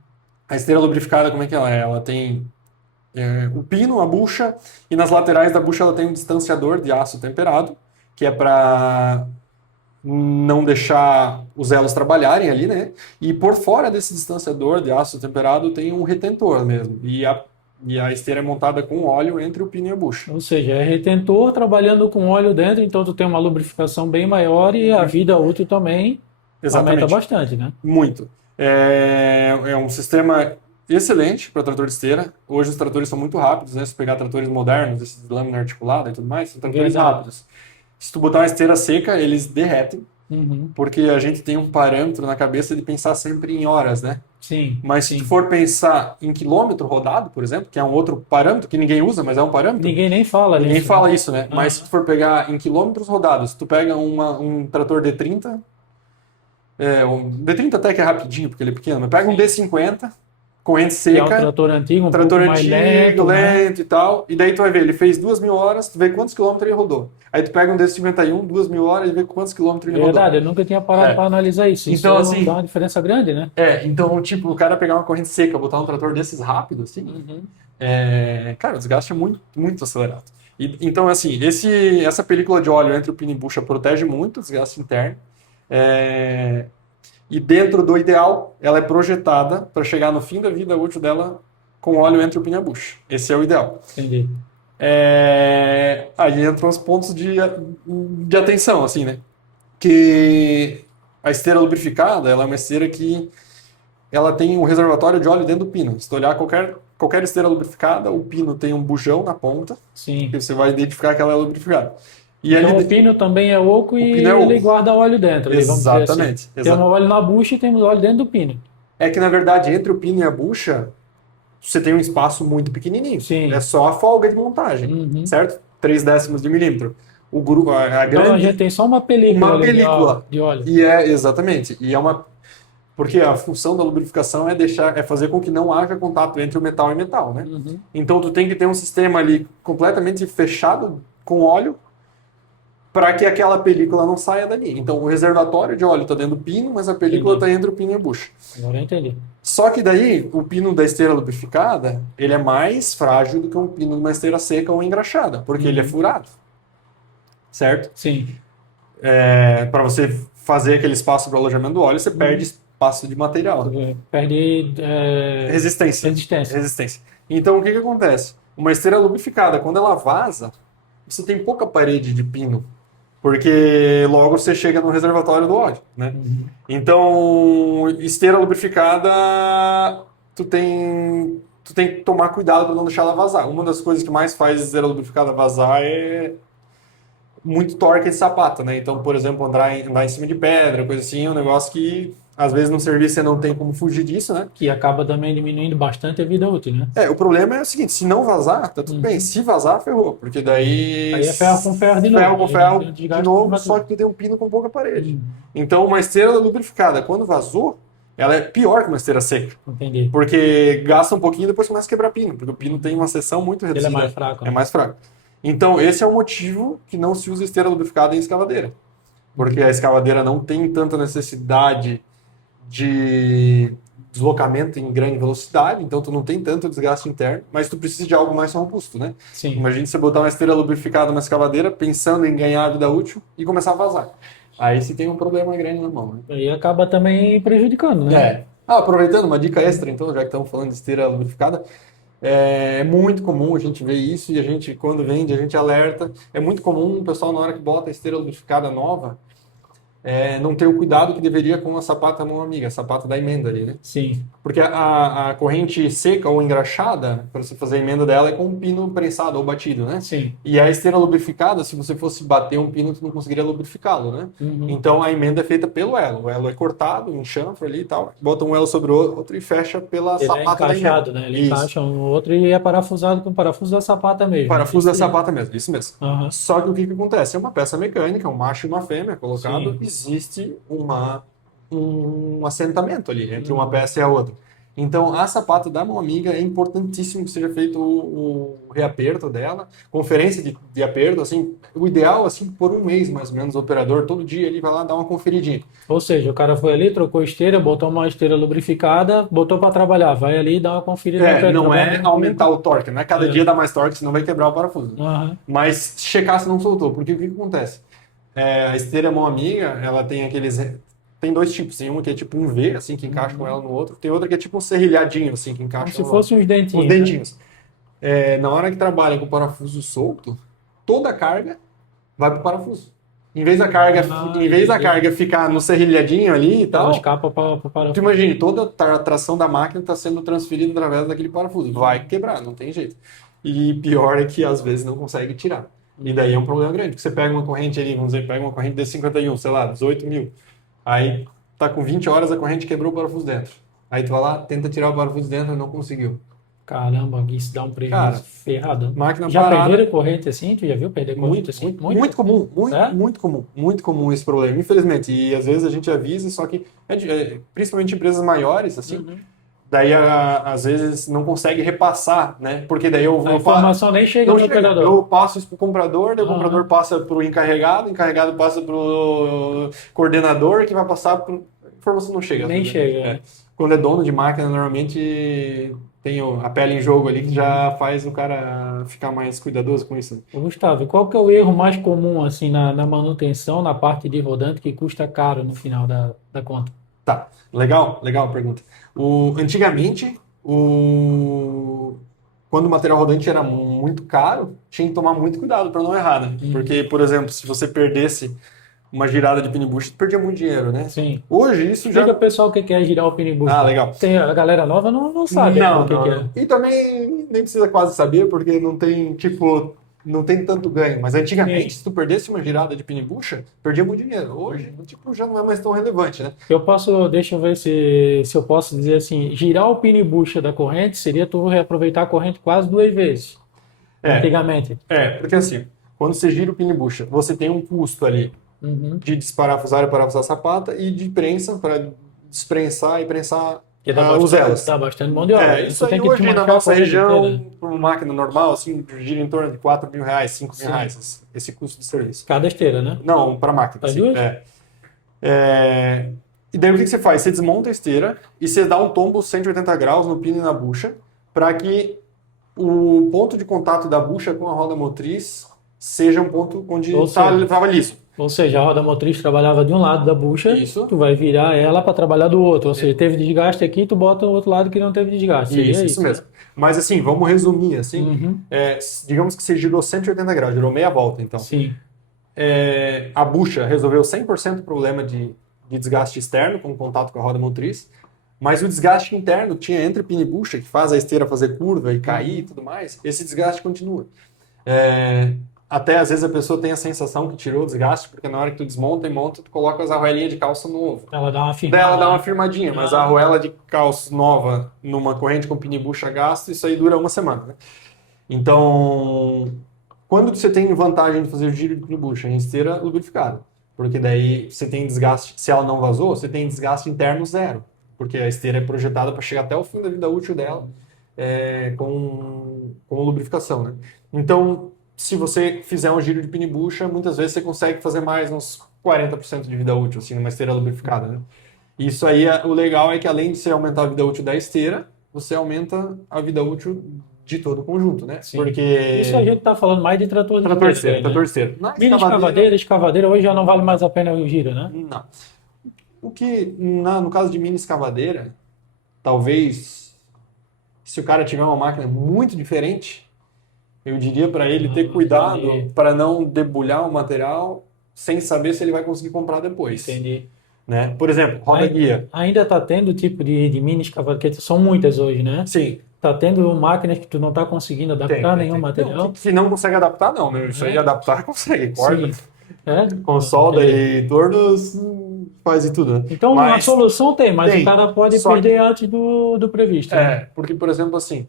A esteira lubrificada, como é que ela é? Ela tem o pino, a bucha, e nas laterais da bucha ela tem um distanciador de aço temperado, que é para não deixar os elos trabalharem ali, né? E por fora desse distanciador de aço temperado tem um retentor mesmo. E a esteira é montada com óleo entre o pino e a bucha. Ou seja, é retentor trabalhando com óleo dentro, então tu tem uma lubrificação bem maior e a vida útil também aumenta Exatamente. bastante, né? Muito. É um sistema excelente para trator de esteira. Hoje os tratores são muito rápidos, né? Se pegar tratores modernos, esses de lâmina articulada e tudo mais, são tratores Verdade. rápidos. Se tu botar uma esteira seca, eles derretem, Uhum. porque a gente tem um parâmetro na cabeça de pensar sempre em horas, né? Sim, Mas se tu sim. for pensar em quilômetro rodado, por exemplo, que é um outro parâmetro que ninguém usa, mas é um parâmetro, Ninguém nem fala ninguém nisso, fala né? isso, né? Mas se tu Aham. for pegar em quilômetros rodados, tu pega um trator D30, um D30 até que é rapidinho, porque ele é pequeno, mas pega um Sim. D50, corrente Que é um seca, trator antigo, um pouco trator mais antigo, lento, né? lento e tal, e daí tu vai ver, ele fez 2.000 horas, tu vê quantos quilômetros ele rodou. Aí tu pega um D51, 2.000 horas e vê quantos quilômetros ele rodou. Verdade, eu nunca tinha parado É. para analisar isso. Então, Isso dá assim, uma diferença grande, né? então, tipo, o cara pegar uma corrente seca, botar um trator desses rápido, assim, Uhum. cara, o desgaste é muito, muito acelerado. Então, assim, essa película de óleo entre o pino e bucha protege muito o desgaste interno. É, e dentro do ideal, ela é projetada para chegar no fim da vida útil dela com óleo entre o pino e a bucha. Esse é o ideal. Entendi. Aí entram os pontos de atenção, assim, né? Que a esteira lubrificada, ela é uma esteira que ela tem um reservatório de óleo dentro do pino. Se tu olhar qualquer esteira lubrificada, o pino tem um bujão na ponta, que Sim. você vai identificar que ela é lubrificada. E Então o ali, pino também é oco o e pino é ele oco. guarda óleo dentro, ali, vamos dizer assim. Exatamente. Temos óleo na bucha e temos óleo dentro do pino. É que, na verdade, entre o pino e a bucha, você tem um espaço muito pequenininho. É Sim. só a folga de montagem, Uhum. certo? 3 décimos de milímetro. A Então a gente grande, tem só uma película uma ali película. de óleo. Exatamente. Porque a função da lubrificação é fazer com que não haja contato entre o metal e metal, né? Uhum. Então tu tem que ter um sistema ali completamente fechado com óleo para que aquela película não saia dali. Então, o reservatório de óleo está dentro do pino, mas a película está entre o pino e a bucha. Agora eu entendi. Só que daí, o pino da esteira lubrificada, ele é mais frágil do que um pino de uma esteira seca ou engraxada, porque ele é furado, certo? Sim. Para você fazer aquele espaço para o alojamento do óleo, você perde espaço de material. Perde Resistência. resistência. Então, o que acontece? Uma esteira lubrificada, quando ela vaza, você tem pouca parede de pino, porque logo você chega no reservatório do óleo, né? Então, esteira lubrificada, tu tem que tomar cuidado para não deixar ela vazar. Uma das coisas que mais faz esteira lubrificada vazar é muito torque de sapato, né? Então, por exemplo, andar em cima de pedra, coisa assim, é um negócio que às vezes no serviço você não tem como fugir disso, né? Que acaba também diminuindo bastante a vida útil, né? O problema é o seguinte, se não vazar, tá tudo bem. Se vazar, ferrou, porque daí... Aí é ferro com ferro de novo. Ferro com ferro Aí de novo, só que tu tem um pino com pouca parede. Então, uma esteira lubrificada, quando vazou, ela é pior que uma esteira seca. Entendi. Porque gasta um pouquinho e depois começa a quebrar pino, porque o pino tem uma seção muito reduzida. Ele é mais fraco. É mais fraco. Então, esse é o motivo que não se usa esteira lubrificada em escavadeira. Porque a escavadeira não tem tanta necessidade de deslocamento em grande velocidade, então tu não tem tanto desgaste interno, mas tu precisa de algo mais robusto, né? Sim. Imagina você botar uma esteira lubrificada numa escavadeira pensando em ganhar vida útil e começar a vazar. Aí você tem um problema grande na mão, né? Aí acaba também prejudicando, né? Aproveitando uma dica extra, então, já que estamos falando de esteira lubrificada, é muito comum a gente ver isso e a gente, quando vende, a gente alerta. É muito comum o pessoal, na hora que bota a esteira lubrificada nova, não ter o cuidado que deveria com a sapata mão amiga, a sapata da emenda ali, né? Sim. Porque a corrente seca ou engraxada, para você fazer a emenda dela, é com um pino prensado ou batido, né? Sim. E a esteira lubrificada, se você fosse bater um pino, tu não conseguiria lubrificá-lo, né? Então a emenda é feita pelo elo. O elo é cortado em chanfro ali e tal, bota um elo sobre o outro e fecha pela sapata da emenda. Ele é encaixado, né? Ele encaixa um no outro e é parafusado com o parafuso da sapata mesmo. Parafuso da sapata mesmo, isso mesmo. Uhum. Só que o que acontece? É uma peça mecânica, um macho e uma fêmea colocado, existe um assentamento ali entre uma peça e a outra. Então, a sapata da mão amiga é importantíssimo que seja feito o reaperto dela, conferência de aperto, assim, o ideal, assim, por um mês, mais ou menos, o operador, todo dia, ele vai lá dar uma conferidinha. Ou seja, o cara foi ali, trocou esteira, botou uma esteira lubrificada, botou para trabalhar, vai ali e dá uma conferida. Não é aumentar o torque, não é cada dia dar mais torque, senão vai quebrar o parafuso. Mas checar se não soltou, porque o que acontece? A esteira mão amiga, ela tem tem dois tipos, tem uma que é tipo um V, assim, que encaixa com ela no outro, tem outra que é tipo um serrilhadinho, assim, que encaixa como se fossem uns dentinhos. Os dentinhos. Né? Na hora que trabalha com o parafuso solto, toda a carga vai pro parafuso. Em vez da carga ficar no serrilhadinho ali e tal, ela escapa para o parafuso. Tu imagine, toda a tração da máquina está sendo transferida através daquele parafuso. Vai quebrar, não tem jeito. E pior é que às vezes não consegue tirar. E daí é um problema grande, porque você pega uma corrente ali, vamos dizer, pega uma corrente de 51, sei lá, 18 mil. Aí tá com 20 horas, a corrente quebrou o parafuso dentro. Aí tu vai lá, tenta tirar o parafuso dentro e não conseguiu. Caramba, isso dá um prejuízo ferrado. Máquina já parada. perderam corrente assim? Tu já viu perder corrente assim? Muito comum, muito comum esse problema, infelizmente. E às vezes a gente avisa, só que, principalmente empresas maiores, assim, daí às vezes não consegue repassar, né? Porque daí a informação nem chega no operador. Eu passo isso pro comprador, daí o comprador passa pro encarregado, o encarregado passa pro coordenador, que vai passar pro... A informação não chega. Nem chega. Quando é dono de máquina, normalmente tem a pele em jogo ali que já faz o cara ficar mais cuidadoso com isso. Gustavo, qual que é o erro mais comum assim na manutenção, na parte de rodante, que custa caro no final da conta? Tá, legal a pergunta. Antigamente, quando o material rodante era muito caro, tinha que tomar muito cuidado para não errar, né? Porque, por exemplo, se você perdesse uma girada de pino bucha, tu perdia muito dinheiro, né? Sim. Hoje isso já... Explica o pessoal o que é girar o pino bucha. Legal. A galera nova não sabe o que é. E também nem precisa quase saber, porque não tem, não tem tanto ganho. Mas antigamente, se tu perdesse uma girada de pino bucha, perdia muito dinheiro. Hoje, já não é mais tão relevante, né? Deixa eu ver se eu posso dizer assim, girar o pino bucha da corrente seria tu reaproveitar a corrente quase 2 vezes. Antigamente. Porque assim, quando você gira o pino bucha, você tem um custo ali de desparafusar e parafusar a sapata e de prensa para desprensar e prensar Que dá os elos. dá bastante mão de obra. Isso aí tem que hoje na desmanchar nossa a corrente região, inteira. por uma máquina normal, assim, gira em torno de R$ 4.000, R$ 5.000, esse custo de serviço. Cada esteira, né? Não, para máquina. As Assim, duas? E daí o que você faz? Você desmonta a esteira e você dá um tombo 180 graus no pino e na bucha para que o ponto de contato da bucha com a roda motriz seja um ponto onde estava liso. Ou seja, a roda motriz trabalhava de um lado da bucha, Isso. tu vai virar ela para trabalhar do outro. Ou seja, teve desgaste aqui, tu bota o outro lado que não teve desgaste. Isso mesmo. Mas assim, vamos resumir assim. Uhum. Digamos que você girou 180 graus, girou meia volta, então. Sim. A bucha resolveu 100% do problema de desgaste externo com contato com a roda motriz, mas o desgaste interno que tinha entre pino e bucha, que faz a esteira fazer curva e cair e tudo mais, esse desgaste continua. Até às vezes a pessoa tem a sensação que tirou o desgaste, porque na hora que tu desmonta e monta, tu coloca as arruelinhas de calça novo. Ela dá uma firmada. Daí ela dá uma firmadinha, mas a arruela de calça nova numa corrente com pino e bucha gasto, isso aí dura uma semana, né? Então, quando você tem vantagem de fazer o giro de pino e bucha em esteira lubrificada, porque daí você tem desgaste, se ela não vazou, você tem desgaste interno zero, porque a esteira é projetada para chegar até o fim da vida útil dela com lubrificação, né? Então, se você fizer um giro de pino e bucha, muitas vezes você consegue fazer mais uns 40% de vida útil, assim, numa esteira lubrificada, né? Isso aí, o legal é que além de você aumentar a vida útil da esteira, você aumenta a vida útil de todo o conjunto, né? Sim. Porque... Isso a gente está falando mais de trator de terceira, trator terceiro. Mini escavadeira hoje já não vale mais a pena o giro, né? Não. O que, no caso de mini escavadeira, talvez, se o cara tiver uma máquina muito diferente, eu diria para ele ter cuidado para não debulhar o material sem saber se ele vai conseguir comprar depois. Entendi. Né? Por exemplo, roda-guia. Ainda está tendo tipo de mini escavadeira, que são muitas hoje, né? Sim. Tá tendo máquinas que tu não tá conseguindo adaptar nenhum material? Não, se não consegue adaptar, não. Né? Isso aí adaptar consegue. Corda, com solda e tornos, faz e tudo. Né? Então a solução tem, mas o cara pode perder antes do previsto. Né? Porque, por exemplo, assim,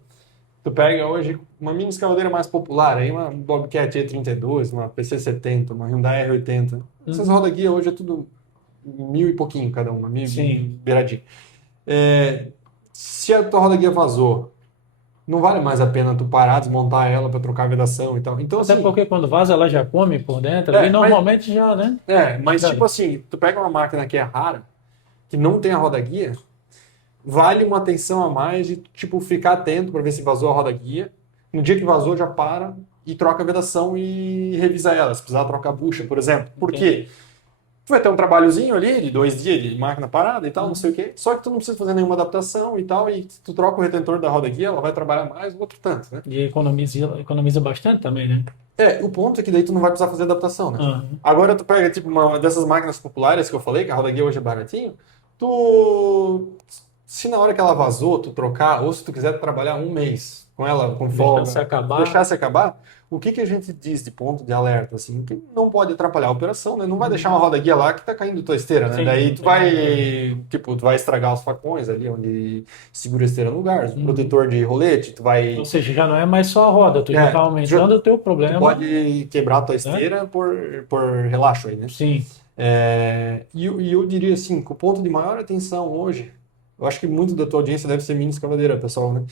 tu pega hoje uma mini escavadeira mais popular, aí uma Bobcat E32, uma PC70, uma Hyundai R80. Essas roda-guia hoje é tudo 1.000 e pouquinho cada uma, 1.000 beiradinho. Se a tua roda-guia vazou, não vale mais a pena tu parar, desmontar ela para trocar a vedação e tal. Então, até assim, porque quando vaza ela já come por dentro, e normalmente já, né? Mas tipo assim, tu pega uma máquina que é rara, que não tem a roda-guia, vale uma atenção a mais de tipo ficar atento para ver se vazou a roda-guia. No dia que vazou, já para e troca a vedação e revisa ela. Se precisar trocar a bucha, por exemplo. Por quê? Tu vai ter um trabalhozinho ali de 2 dias de máquina parada e tal, não sei o quê. Só que tu não precisa fazer nenhuma adaptação e tal. E tu troca o retentor da roda-guia, ela vai trabalhar mais, o outro tanto, né? E economiza bastante também, né? O ponto é que daí tu não vai precisar fazer adaptação, né? Agora tu pega tipo uma dessas máquinas populares que eu falei, que a roda-guia hoje é baratinho, se na hora que ela vazou, tu trocar, ou se tu quiser trabalhar um mês com ela, com folga, deixar-se acabar, o que a gente diz de ponto de alerta, assim, que não pode atrapalhar a operação, né? Não vai deixar uma roda-guia lá que tá caindo tua esteira, né? Sim, daí tu vai estragar os facões ali, onde segura a esteira no lugar, o protetor de rolete, tu vai... Ou seja, já não é mais só a roda, tu já tá aumentando o teu problema. Tu pode quebrar a tua esteira por relaxo aí, né? Sim. E eu diria assim, que o ponto de maior atenção hoje, eu acho que muito da tua audiência deve ser mini escavadeira, pessoal, né?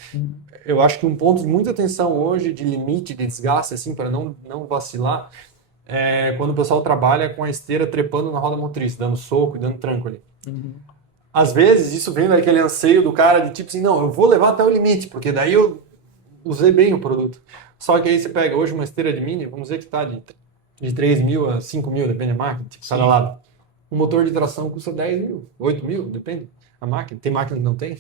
Eu acho que um ponto de muita atenção hoje, de limite, de desgaste, assim, para não vacilar, é quando o pessoal trabalha com a esteira trepando na roda motriz, dando soco e dando tranco ali. Às vezes, isso vem daquele anseio do cara de tipo assim, não, eu vou levar até o limite, porque daí eu usei bem o produto. Só que aí você pega hoje uma esteira de mini, vamos dizer que tá de 3 mil a 5 mil, depende da máquina, tipo, cada lado. Um motor de tração custa 10 mil, 8 mil, depende. A máquina, tem máquina que não tem.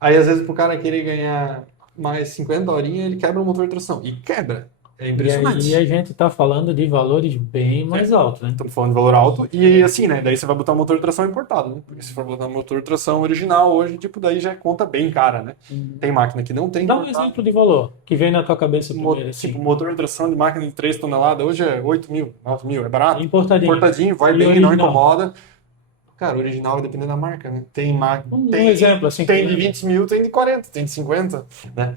Aí, às vezes, pro cara querer ganhar mais 50 horinhas, ele quebra o motor de tração. E quebra. É impressionante. E a gente tá falando de valores bem mais altos, né? Estamos falando de valor alto. E assim, né? Daí você vai botar um motor de tração importado, né? Porque se for botar um motor de tração original hoje, tipo, daí já conta bem cara, né? Tem máquina que não tem. Dá um exemplo de valor que vem na tua cabeça primeiro. Tipo, motor de tração de máquina de 3 toneladas hoje é 8 mil, 9 mil. É barato. Importadinho, vai bem, não incomoda. Cara, original vai depender da marca, né? Tem máquina. Um exemplo assim. Tem de 20 mil, tem de 40, tem de 50, né?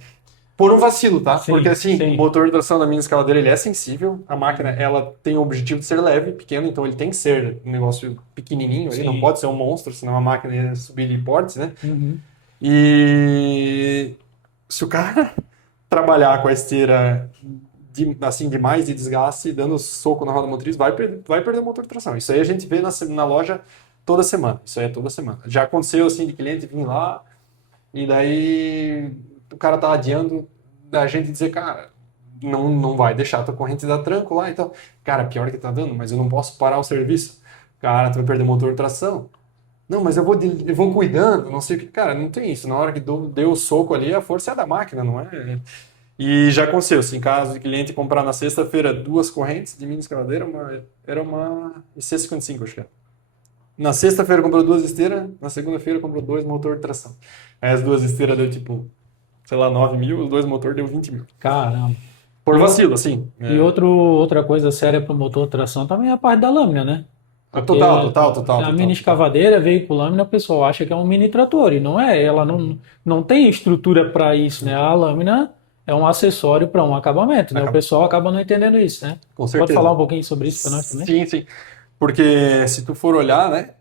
Por um vacilo, tá? Porque Sim, assim, o sim. motor de tração da mini escavadeira, ele é sensível. A máquina, ela tem o objetivo de ser leve, pequeno, então ele tem que ser um negócio pequenininho, ele não Sim. pode ser um monstro, senão a máquina ia subir de portes, né? Uhum. E se o cara trabalhar com a esteira assim, demais de desgaste, dando soco na roda motriz, vai perder o motor de tração. Isso aí a gente vê na loja toda semana. Isso aí é toda semana. Já aconteceu assim de cliente vir lá e daí o cara tá adiando da gente dizer, cara, não vai deixar a tua corrente dar tranco lá, então, cara, pior que tá dando, mas eu não posso parar o serviço. Cara, tu vai perder o motor de tração. Não, mas eu vou cuidando, não sei o que. Cara, não tem isso. Na hora que deu o soco ali, a força é da máquina, não é? E já aconteceu, assim, caso de cliente comprar na sexta-feira duas correntes de mini escavadeira, era uma IC55, acho que era. Na sexta-feira comprou duas esteiras, na segunda-feira comprou dois motor de tração. Aí as duas esteiras deu tipo, sei lá, 9 mil, os dois motores deu 20 mil. Caramba. Por E, vacilo, assim. outra coisa séria para o motor de tração também é a parte da lâmina, né? Total, Porque total, total, a total, mini total. escavadeira veio com lâmina, o pessoal acha que é um mini trator, e não é. Ela não tem estrutura para isso, né? A lâmina é um acessório para um acabamento, né? O Acaba- pessoal acaba não entendendo isso, né? Com Pode falar certeza. um pouquinho sobre isso para nós também? Sim, sim. Porque se tu for olhar, né?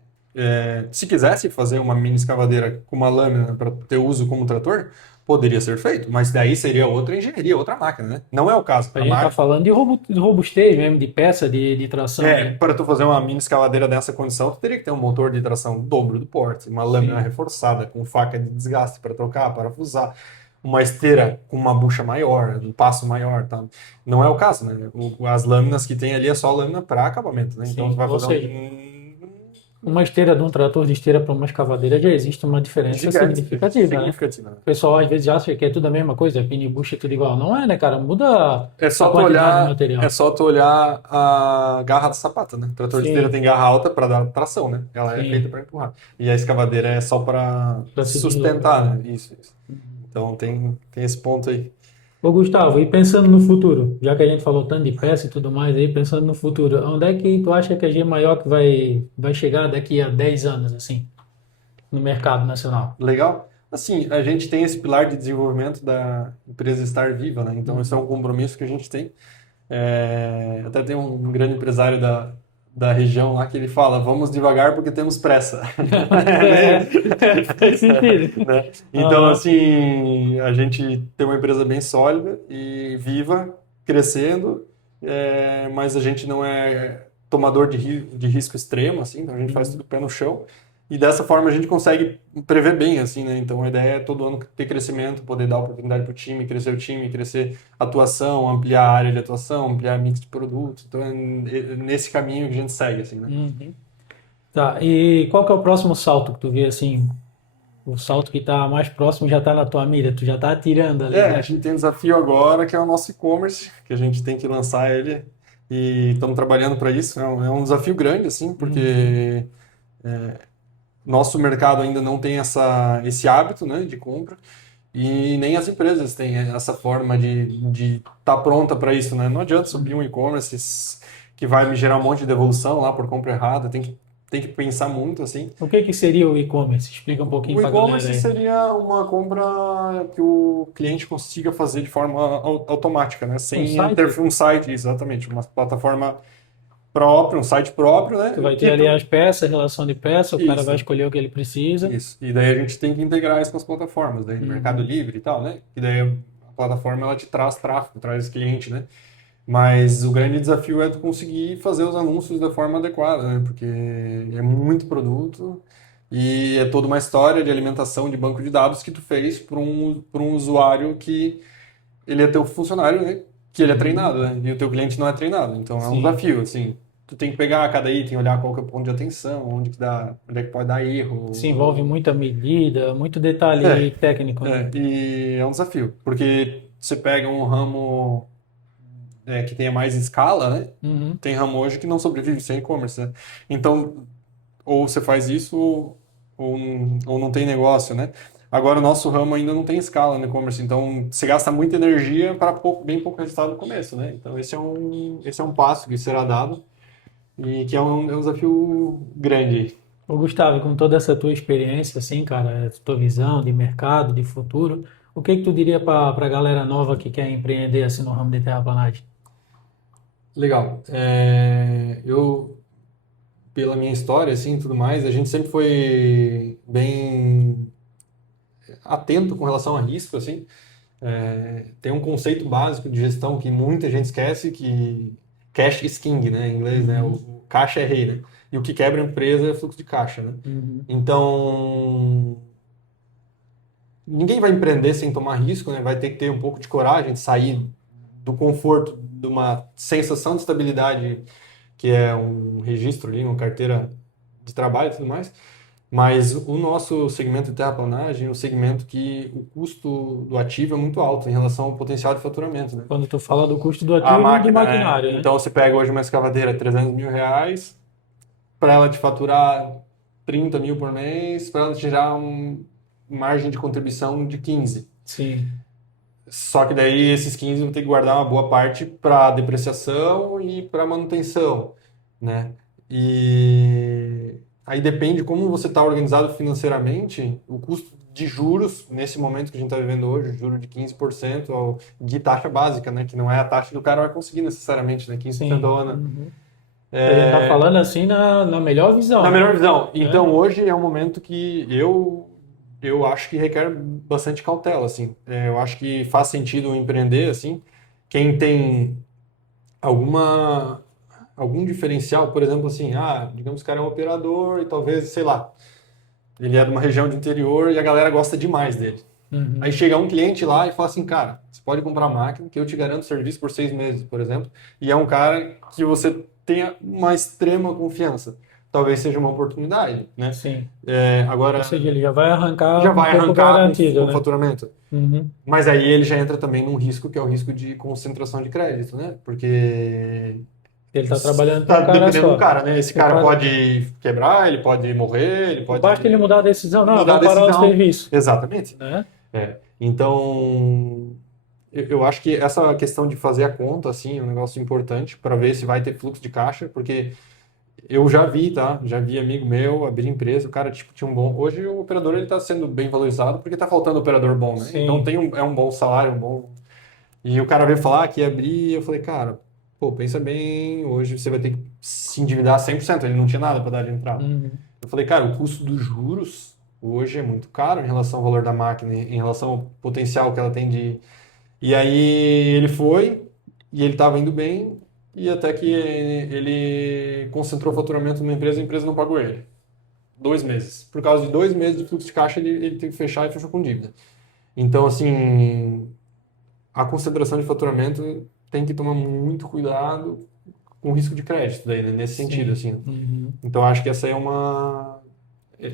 Se quisesse fazer uma mini escavadeira com uma lâmina para ter uso como trator, poderia ser feito, mas daí seria outra engenharia, outra máquina, né? Não é o caso. A A gente está máquina falando de de robustez mesmo, de peça, de tração, né? para tu fazer uma mini escavadeira dessa condição, tu teria que ter um motor de tração dobro do porte, uma lâmina Sim, reforçada com faca de desgaste para trocar, parafusar, uma esteira com uma bucha maior, um passo maior, tá? Não é o caso, né? As lâminas que tem ali é só lâmina para acabamento, né? Então tu sim. vai Ou fazer seja, um uma esteira de um trator de esteira para uma escavadeira já existe uma diferença gigante, significativa, né? significativo, né? O pessoal às vezes acha que é tudo a mesma coisa, pini bucha é tudo igual. Não é, né, cara? Muda a quantidade de É material. só tu olhar a garra do sapato, né? O trator de esteira Sim, tem garra alta para dar tração, né? Ela é feita sim, para empurrar. E a escavadeira é só para para se sustentar, deslocar. né? Isso. Então tem esse ponto aí. Ô Gustavo, e pensando no futuro, já que a gente falou tanto de peça e tudo mais aí, pensando no futuro, onde é que tu acha que a G Maior vai chegar daqui a 10 anos, assim, no mercado nacional? Legal? Assim, a gente tem esse pilar de desenvolvimento da empresa estar viva, né? Então, esse é Uhum. um compromisso que a gente tem. Até tem um grande empresário da região lá que ele fala, vamos devagar porque temos pressa. Faz sentido. Né? Então, Aham. assim, a gente tem uma empresa bem sólida e viva, crescendo, mas a gente não é tomador de risco extremo, assim, então a gente faz tudo Uhum. pé no chão. E dessa forma a gente consegue prever bem, assim, né? Então a ideia é todo ano ter crescimento, poder dar oportunidade para o time, crescer a atuação, ampliar a área de atuação, ampliar a mix de produtos. Então é nesse caminho que a gente segue, assim, né? Uhum. Tá, e qual que é o próximo salto que tu vê, assim, o salto que está mais próximo já está na tua mira, tu já está atirando ali, A né? gente tem um desafio agora que é o nosso e-commerce, que a gente tem que lançar ele e estamos trabalhando para isso. É um desafio grande, assim, Uhum. porque nosso mercado ainda não tem esse hábito, né, de compra e nem as empresas têm essa forma de estar pronta para isso, né? Não adianta subir um e-commerce que vai me gerar um monte de devolução lá por compra errada, tem que pensar muito, assim. O que que seria o e-commerce? Explica um pouquinho O para a galera e-commerce aí. seria uma compra que o cliente consiga fazer de forma automática, né? Um Sem site? um site, exatamente, uma plataforma própria, um site próprio, Tu né? vai ter ali as peças, relação de peça, o cara vai Isso, escolher o que ele precisa. isso. E daí a gente tem que integrar isso com as plataformas, daí no Mercado Uhum. Livre e tal, né? E daí a plataforma ela te traz tráfego, traz cliente, né? Mas o grande desafio é tu conseguir fazer os anúncios da forma adequada, né? Porque é muito produto e é toda uma história de alimentação de banco de dados que tu fez para um usuário que ele é teu funcionário, né? Que ele é Uhum. treinado, né? E o teu cliente não é treinado. Então é um Sim. desafio, assim. Tu tem que pegar cada item, olhar qual que é o ponto de atenção, onde é que pode dar Se envolve erro. muita medida, muito detalhe técnico, né? E é um desafio, porque você pega um ramo que tenha mais escala, né? Uhum. Tem ramo hoje que não sobrevive sem e-commerce, né? Então, ou você faz isso ou não tem negócio, né? Agora, o nosso ramo ainda não tem escala no e-commerce, então você gasta muita energia para bem pouco resultado no começo, né? Então, esse é um passo que será dado e que é um desafio grande. Ô Gustavo, com toda essa tua experiência, assim, cara, tua visão de mercado, de futuro, O que que tu diria para a galera nova que quer empreender assim no ramo de terraplanagem? Legal. Eu, pela minha história, assim, tudo mais, a gente sempre foi bem atento com relação a risco, assim. Tem um conceito básico de gestão que muita gente esquece, que cash is king, né, em inglês, né? Uhum, O caixa é rei, né? E o que quebra a empresa é fluxo de caixa, né? uhum. Então, ninguém vai empreender sem tomar risco, né? Vai ter que ter um pouco de coragem de sair do conforto de uma sensação de estabilidade que é um registro ali, uma carteira de trabalho e tudo mais. Mas o nosso segmento de terraplanagem é um segmento que o custo do ativo é muito alto em relação ao potencial de faturamento, né? Quando tu fala do custo do A ativo e do máquina, né? maquinário, né? Então você pega hoje uma escavadeira 300 mil reais, para ela te faturar 30 mil por mês, para ela te gerar margem de contribuição de 15. Sim, Só que daí esses 15 vão ter que guardar uma boa parte para depreciação e para manutenção, né? E aí depende como você está organizado financeiramente, o custo de juros, nesse momento que a gente está vivendo hoje, juro de 15% de taxa básica, né? Que não é a taxa que o cara vai conseguir necessariamente, né? 15% sim. ao ano. Uhum. A gente tá falando assim na melhor visão, Na né? melhor visão. É? Então, hoje é um momento que eu acho que requer bastante cautela, assim. Eu acho que faz sentido empreender, assim. Quem tem alguma algum diferencial, por exemplo, assim, digamos que o cara é um operador e talvez, sei lá, ele é de uma região de interior e a galera gosta demais dele. Aí Uhum. chega um cliente lá e fala assim, cara, você pode comprar a máquina que eu te garanto serviço por 6 meses, por exemplo, e é um cara que você tenha uma extrema confiança. Talvez seja uma oportunidade, né? Sim. Ou Agora, seja, ele já vai arrancar já um vai pouco arrancar garantido, com né? faturamento. Uhum. Mas aí ele já entra também num risco que é o risco de concentração de crédito, né? Porque Ele tá você trabalhando para está um cara dependendo do só. cara, né? Esse O cara cara, pode quebrar, ele pode morrer, ele basta ele pode mudar a decisão, não, mudar a vamos parar o decisão. serviço, Exatamente. né? Então, eu acho que essa questão de fazer a conta, assim, é um negócio importante para ver se vai ter fluxo de caixa, porque eu já vi, tá? Já vi amigo meu abrir empresa, o cara, tipo, tinha um bom... Hoje o operador, ele tá sendo bem valorizado porque tá faltando operador bom, né? Então Sim. é um bom salário, um bom... E o cara veio falar que ia abrir, e eu falei, cara, pô, pensa bem, hoje você vai ter que se endividar 100%, ele não tinha nada para dar de entrada. Uhum. Eu falei, cara, o custo dos juros hoje é muito caro em relação ao valor da máquina, em relação ao potencial que ela tem de... E aí ele foi, e ele estava indo bem, e até que ele concentrou o faturamento numa empresa e a empresa não pagou ele. 2 meses. Por causa de 2 meses de fluxo de caixa, ele teve que fechar e fechou com dívida. Então, assim, a concentração de faturamento tem que tomar muito cuidado com o risco de crédito daí, né? Nesse sentido, Sim. assim. Uhum. Então, acho que essa é uma...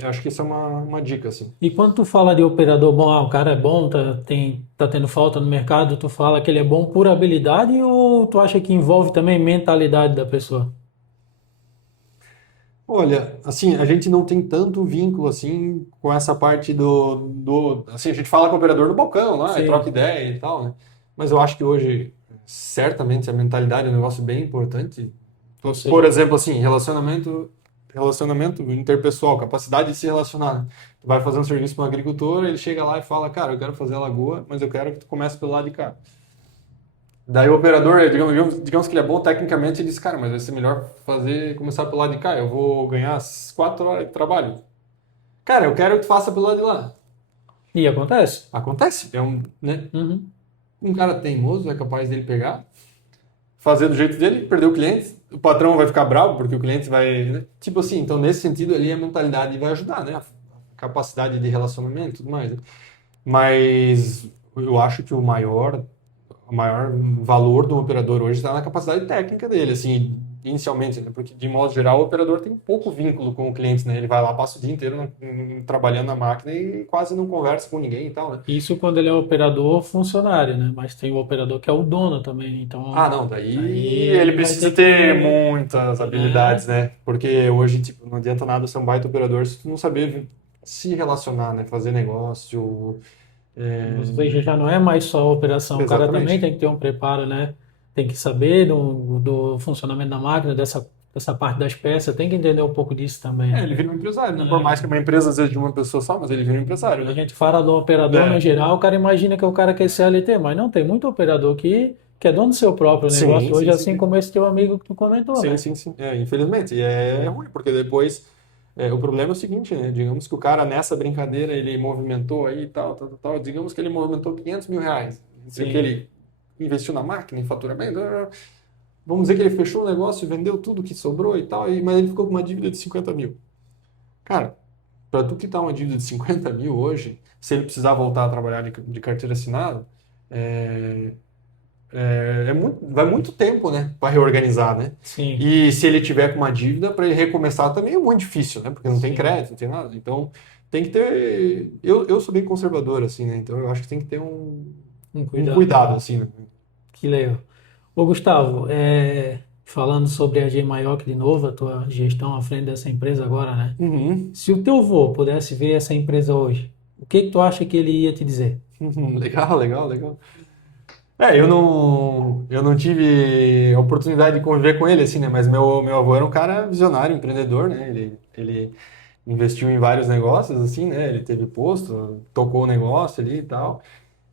Acho que essa é uma dica, assim. E quando tu fala de operador bom, o cara é bom, tá tendo falta no mercado, tu fala que ele é bom por habilidade ou tu acha que envolve também mentalidade da pessoa? Olha, assim, a gente não tem tanto vínculo, assim, com essa parte assim, a gente fala com o operador no balcão lá, e troca Sim. ideia e tal, né? Mas eu acho que hoje, certamente, a mentalidade é um negócio bem importante. Ou Por seja, exemplo, assim, relacionamento interpessoal, capacidade de se relacionar. Tu vai fazer um serviço para um agricultor, ele chega lá e fala, cara, eu quero fazer a lagoa, mas eu quero que tu comece pelo lado de cá. Daí o operador, digamos que ele é bom tecnicamente, ele diz, cara, mas vai ser melhor começar pelo lado de cá, eu vou ganhar as 4 horas de trabalho. Cara, eu quero que tu faça pelo lado de lá. e acontece? Acontece, né? Uhum. Um cara teimoso é capaz dele pegar, fazer do jeito dele, perder o cliente, o patrão vai ficar bravo porque o cliente vai, né? Tipo assim, então nesse sentido ali a mentalidade vai ajudar, né? A capacidade de relacionamento e tudo mais, né? Mas eu acho que o maior valor do operador hoje está na capacidade técnica dele, assim, inicialmente, né? Porque de modo geral o operador tem pouco vínculo com o cliente, né? Ele vai lá, passa o dia inteiro trabalhando na máquina e quase não conversa com ninguém e tal, né? Isso quando ele é operador funcionário, né? Mas tem o operador que é o dono também, então Não, daí aí ele ele vai precisa ter ter que, muitas habilidades, né? né? Porque hoje, tipo, não adianta nada ser um baita operador se tu não saber se relacionar, né? Fazer negócio. Ou seja, já não é mais só operação, o cara também Exatamente. tem que ter um preparo, né? Tem que saber do funcionamento da máquina, dessa essa parte das peças, tem que entender um pouco disso também. Ele vira um empresário, né? Por mais que uma empresa, às vezes, de uma pessoa só, mas ele vira um empresário, A né? gente fala do operador É. no geral, o cara imagina que é o cara que é CLT, mas não, tem muito operador que é dono do seu próprio negócio Sim, hoje, sim, assim sim. como esse teu amigo que tu comentou, Sim, né? sim, sim. Infelizmente. E é ruim, porque depois. O problema é o seguinte, né? Digamos que o cara nessa brincadeira ele movimentou aí tal, tal, tal, tal. Digamos que ele movimentou 500 mil reais. Entre que Sim, ele investiu na máquina, em faturamento. Vamos dizer que ele fechou o negócio, vendeu tudo que sobrou e tal, mas ele ficou com uma dívida de 50 mil. Cara, para tu quitar uma dívida de 50 mil hoje, se ele precisar voltar a trabalhar de carteira assinada, é, vai muito tempo, né, para reorganizar, né? sim, E se ele tiver com uma dívida, para ele recomeçar também é muito difícil, né? Porque não tem sim. crédito, não tem nada. Então, tem que ter. Eu sou bem conservador, assim, né? Então, eu acho que tem que ter Um um cuidado. cuidado, assim, né? Que legal. Ô Gustavo, falando sobre a G Maior de novo, a tua gestão à frente dessa empresa agora, né? Uhum. Se o teu vô pudesse ver essa empresa hoje, o que que tu acha que ele ia te dizer? Legal, legal, legal. Eu não tive a oportunidade de conviver com ele, assim, né? Mas meu avô era um cara visionário, empreendedor, né? Ele investiu em vários negócios, assim, né? Ele teve posto, tocou o negócio ali e tal.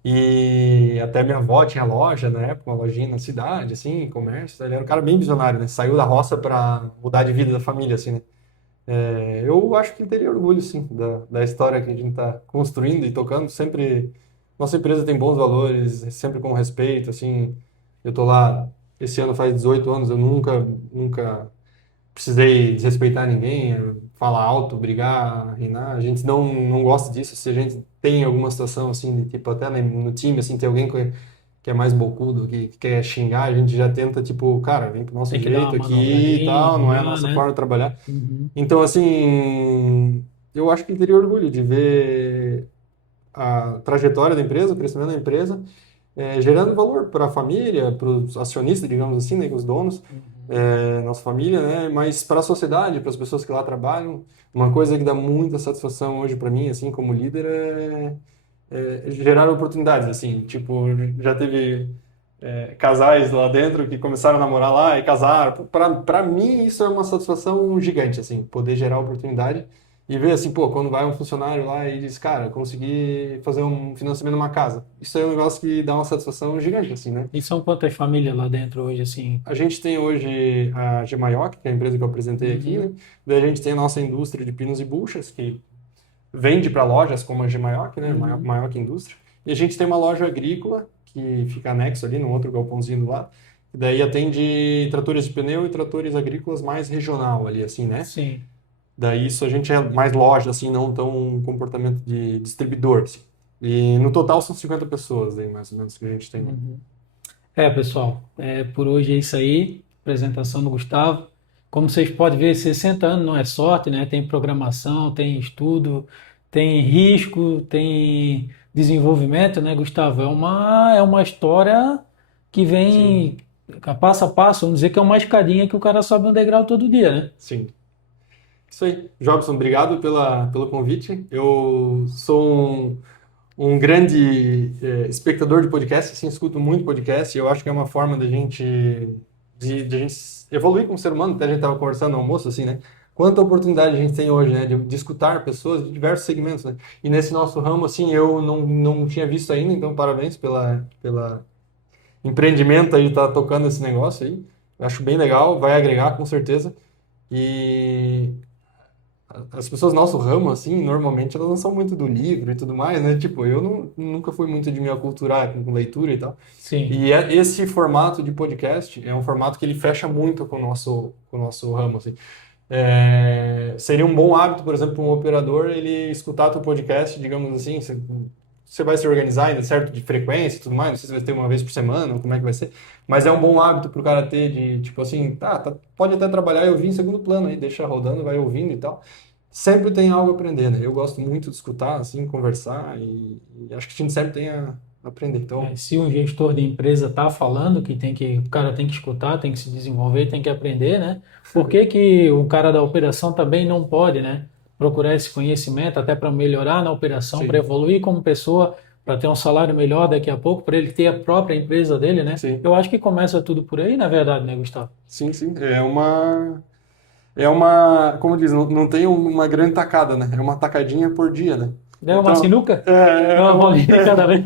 E até minha avó tinha loja na época, uma lojinha na cidade, assim, comércio. Ele era um cara bem visionário, né? Saiu da roça para mudar de vida da família, assim, né? Eu acho que teria orgulho, sim, da história que a gente está construindo e tocando. Sempre, nossa empresa tem bons valores, sempre com respeito, assim. Eu tô lá, esse ano faz 18 anos, eu nunca precisei desrespeitar ninguém, falar alto, brigar, reinar. A gente não gosta disso. Se a gente tem alguma situação, assim, de, tipo, até no time, assim, tem alguém que é mais bocudo, que quer xingar, a gente já tenta, tipo, cara, vem pro nosso Tem que dar uma jeito aqui e tal, manobradinha não é a já, nossa né? forma de trabalhar. Uhum. Então, assim, eu acho que teria orgulho de ver a trajetória da empresa, o crescimento da empresa, gerando valor para a família, para os acionistas, digamos assim, né, que os donos, Uhum. nossa família, né, mas para a sociedade, para as pessoas que lá trabalham. Uma coisa que dá muita satisfação hoje para mim, assim, como líder, é gerar oportunidades, assim, tipo, já teve casais lá dentro que começaram a namorar lá e casaram. Para mim, isso é uma satisfação gigante, assim, poder gerar oportunidade e ver assim, pô, quando vai um funcionário lá e diz, cara, consegui fazer um financiamento de uma casa. Isso é um negócio que dá uma satisfação gigante, assim, né? E são quantas famílias lá dentro hoje, assim? A gente tem hoje a Gemaioc, que é a empresa que eu apresentei aqui, né? Uhum. Daí a gente tem a nossa indústria de pinos e buchas, que vende para lojas como a Gemaioc, né? Uhum. Maioc Indústria. E a gente tem uma loja agrícola, que fica anexo ali, no outro galpãozinho do lado. E daí atende tratores de pneu e tratores agrícolas mais regional ali, assim, né? Sim. Daí isso a gente é mais loja, assim, não tão um comportamento de distribuidor, assim. E no total são 50 pessoas aí, mais ou menos, que a gente tem lá. Uhum. Pessoal, por hoje é isso aí. Apresentação do Gustavo. Como vocês podem ver, 60 anos não é sorte, né? Tem programação, tem estudo, tem risco, tem desenvolvimento, né, Gustavo? É uma história que Sim, vem passo a passo, vamos dizer que é uma escadinha que o cara sobe um degrau todo dia, né? sim. Isso aí. Jobson, obrigado pelo convite. Eu sou um grande espectador de podcast, assim, escuto muito podcast e eu acho que é uma forma de a gente evoluir como ser humano. Até a gente estava conversando no almoço, assim, né? Quanta oportunidade a gente tem hoje, né? De escutar pessoas de diversos segmentos, né? E nesse nosso ramo, assim, eu não tinha visto ainda, então parabéns pela empreendimento aí de estar tocando esse negócio aí. Eu acho bem legal, vai agregar com certeza. E as pessoas do nosso ramo, assim, normalmente elas não são muito do livro e tudo mais, né? Tipo, eu nunca fui muito de me aculturar com leitura e tal. Sim. E esse formato de podcast é um formato que ele fecha muito com o nosso ramo, assim. Seria um bom hábito, por exemplo, para um operador, ele escutar teu podcast, digamos assim, você vai se organizar ainda, certo, de frequência e tudo mais, não sei se vai ter uma vez por semana, ou como é que vai ser, mas é um bom hábito para o cara ter de, tipo assim, pode até trabalhar e ouvir em segundo plano aí, deixa rodando, vai ouvindo e tal. Sempre tem algo a aprender, né? Eu gosto muito de escutar, assim, conversar e acho que a gente sempre tem a aprender. Então, Se um gestor de empresa está falando o cara tem que escutar, tem que se desenvolver, tem que aprender, né? Por que que o cara da operação também não pode, né? Procurar esse conhecimento até para melhorar na operação, para sim, evoluir como pessoa, para ter um salário melhor daqui a pouco, para ele ter a própria empresa dele, né? sim. Eu acho que começa tudo por aí, na verdade, né, Gustavo? Sim, sim. É uma. é uma, como diz, não tem uma grande tacada, né? É uma tacadinha por dia, né? É uma Então, sinuca? É uma bolinha de cada vez.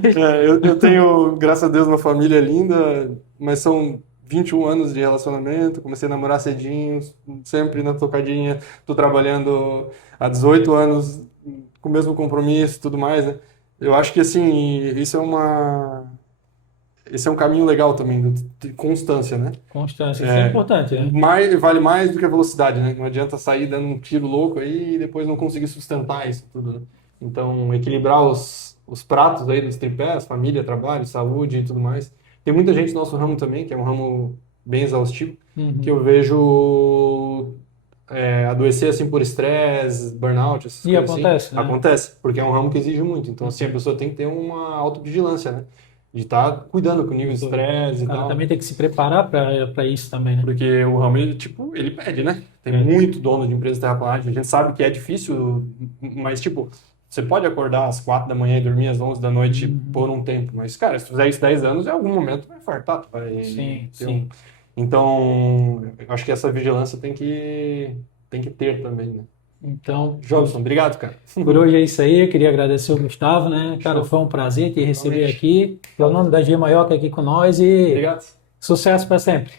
eu tenho, graças a Deus, uma família linda, mas são 21 anos de relacionamento, comecei a namorar cedinho, sempre na tocadinha, tô trabalhando há 18 anos com o mesmo compromisso e tudo mais, né? Eu acho que, assim, esse é um caminho legal também, de constância, né? Constância, isso é importante, né? Vale mais do que a velocidade, né? Não adianta sair dando um tiro louco aí e depois não conseguir sustentar isso tudo, né? Então, equilibrar os pratos aí dos tripés, família, trabalho, saúde e tudo mais. Tem muita gente no nosso ramo também, que é um ramo bem exaustivo, que Uhum. eu vejo adoecer assim por estresse, burnout, essas E coisas assim. acontece, né? Acontece, porque é um ramo que exige muito. Então, assim, a pessoa tem que ter uma autovigilância, né? De estar cuidando com o nível de estresse O e cara tal. também tem que se preparar para isso também, né? Porque o ramo, ele, tipo, ele pede, né? Tem É. muito dono de empresa de terraplanagem. A gente sabe que é difícil, mas, tipo, você pode acordar às 4 da manhã e dormir às 11 da noite Uhum. por um tempo. Mas, cara, se tu fizer isso 10 anos, em algum momento vai fartar. Tu vai Sim, ter um... sim. Então, eu acho que essa vigilância tem que ter também, né? Então, Jobson, obrigado, cara. por hoje é isso aí. Eu queria agradecer o Gustavo, né? Cara, Show. foi um prazer te receber Realmente. aqui. É o nome da G Maior aqui com nós e Obrigado. sucesso para sempre.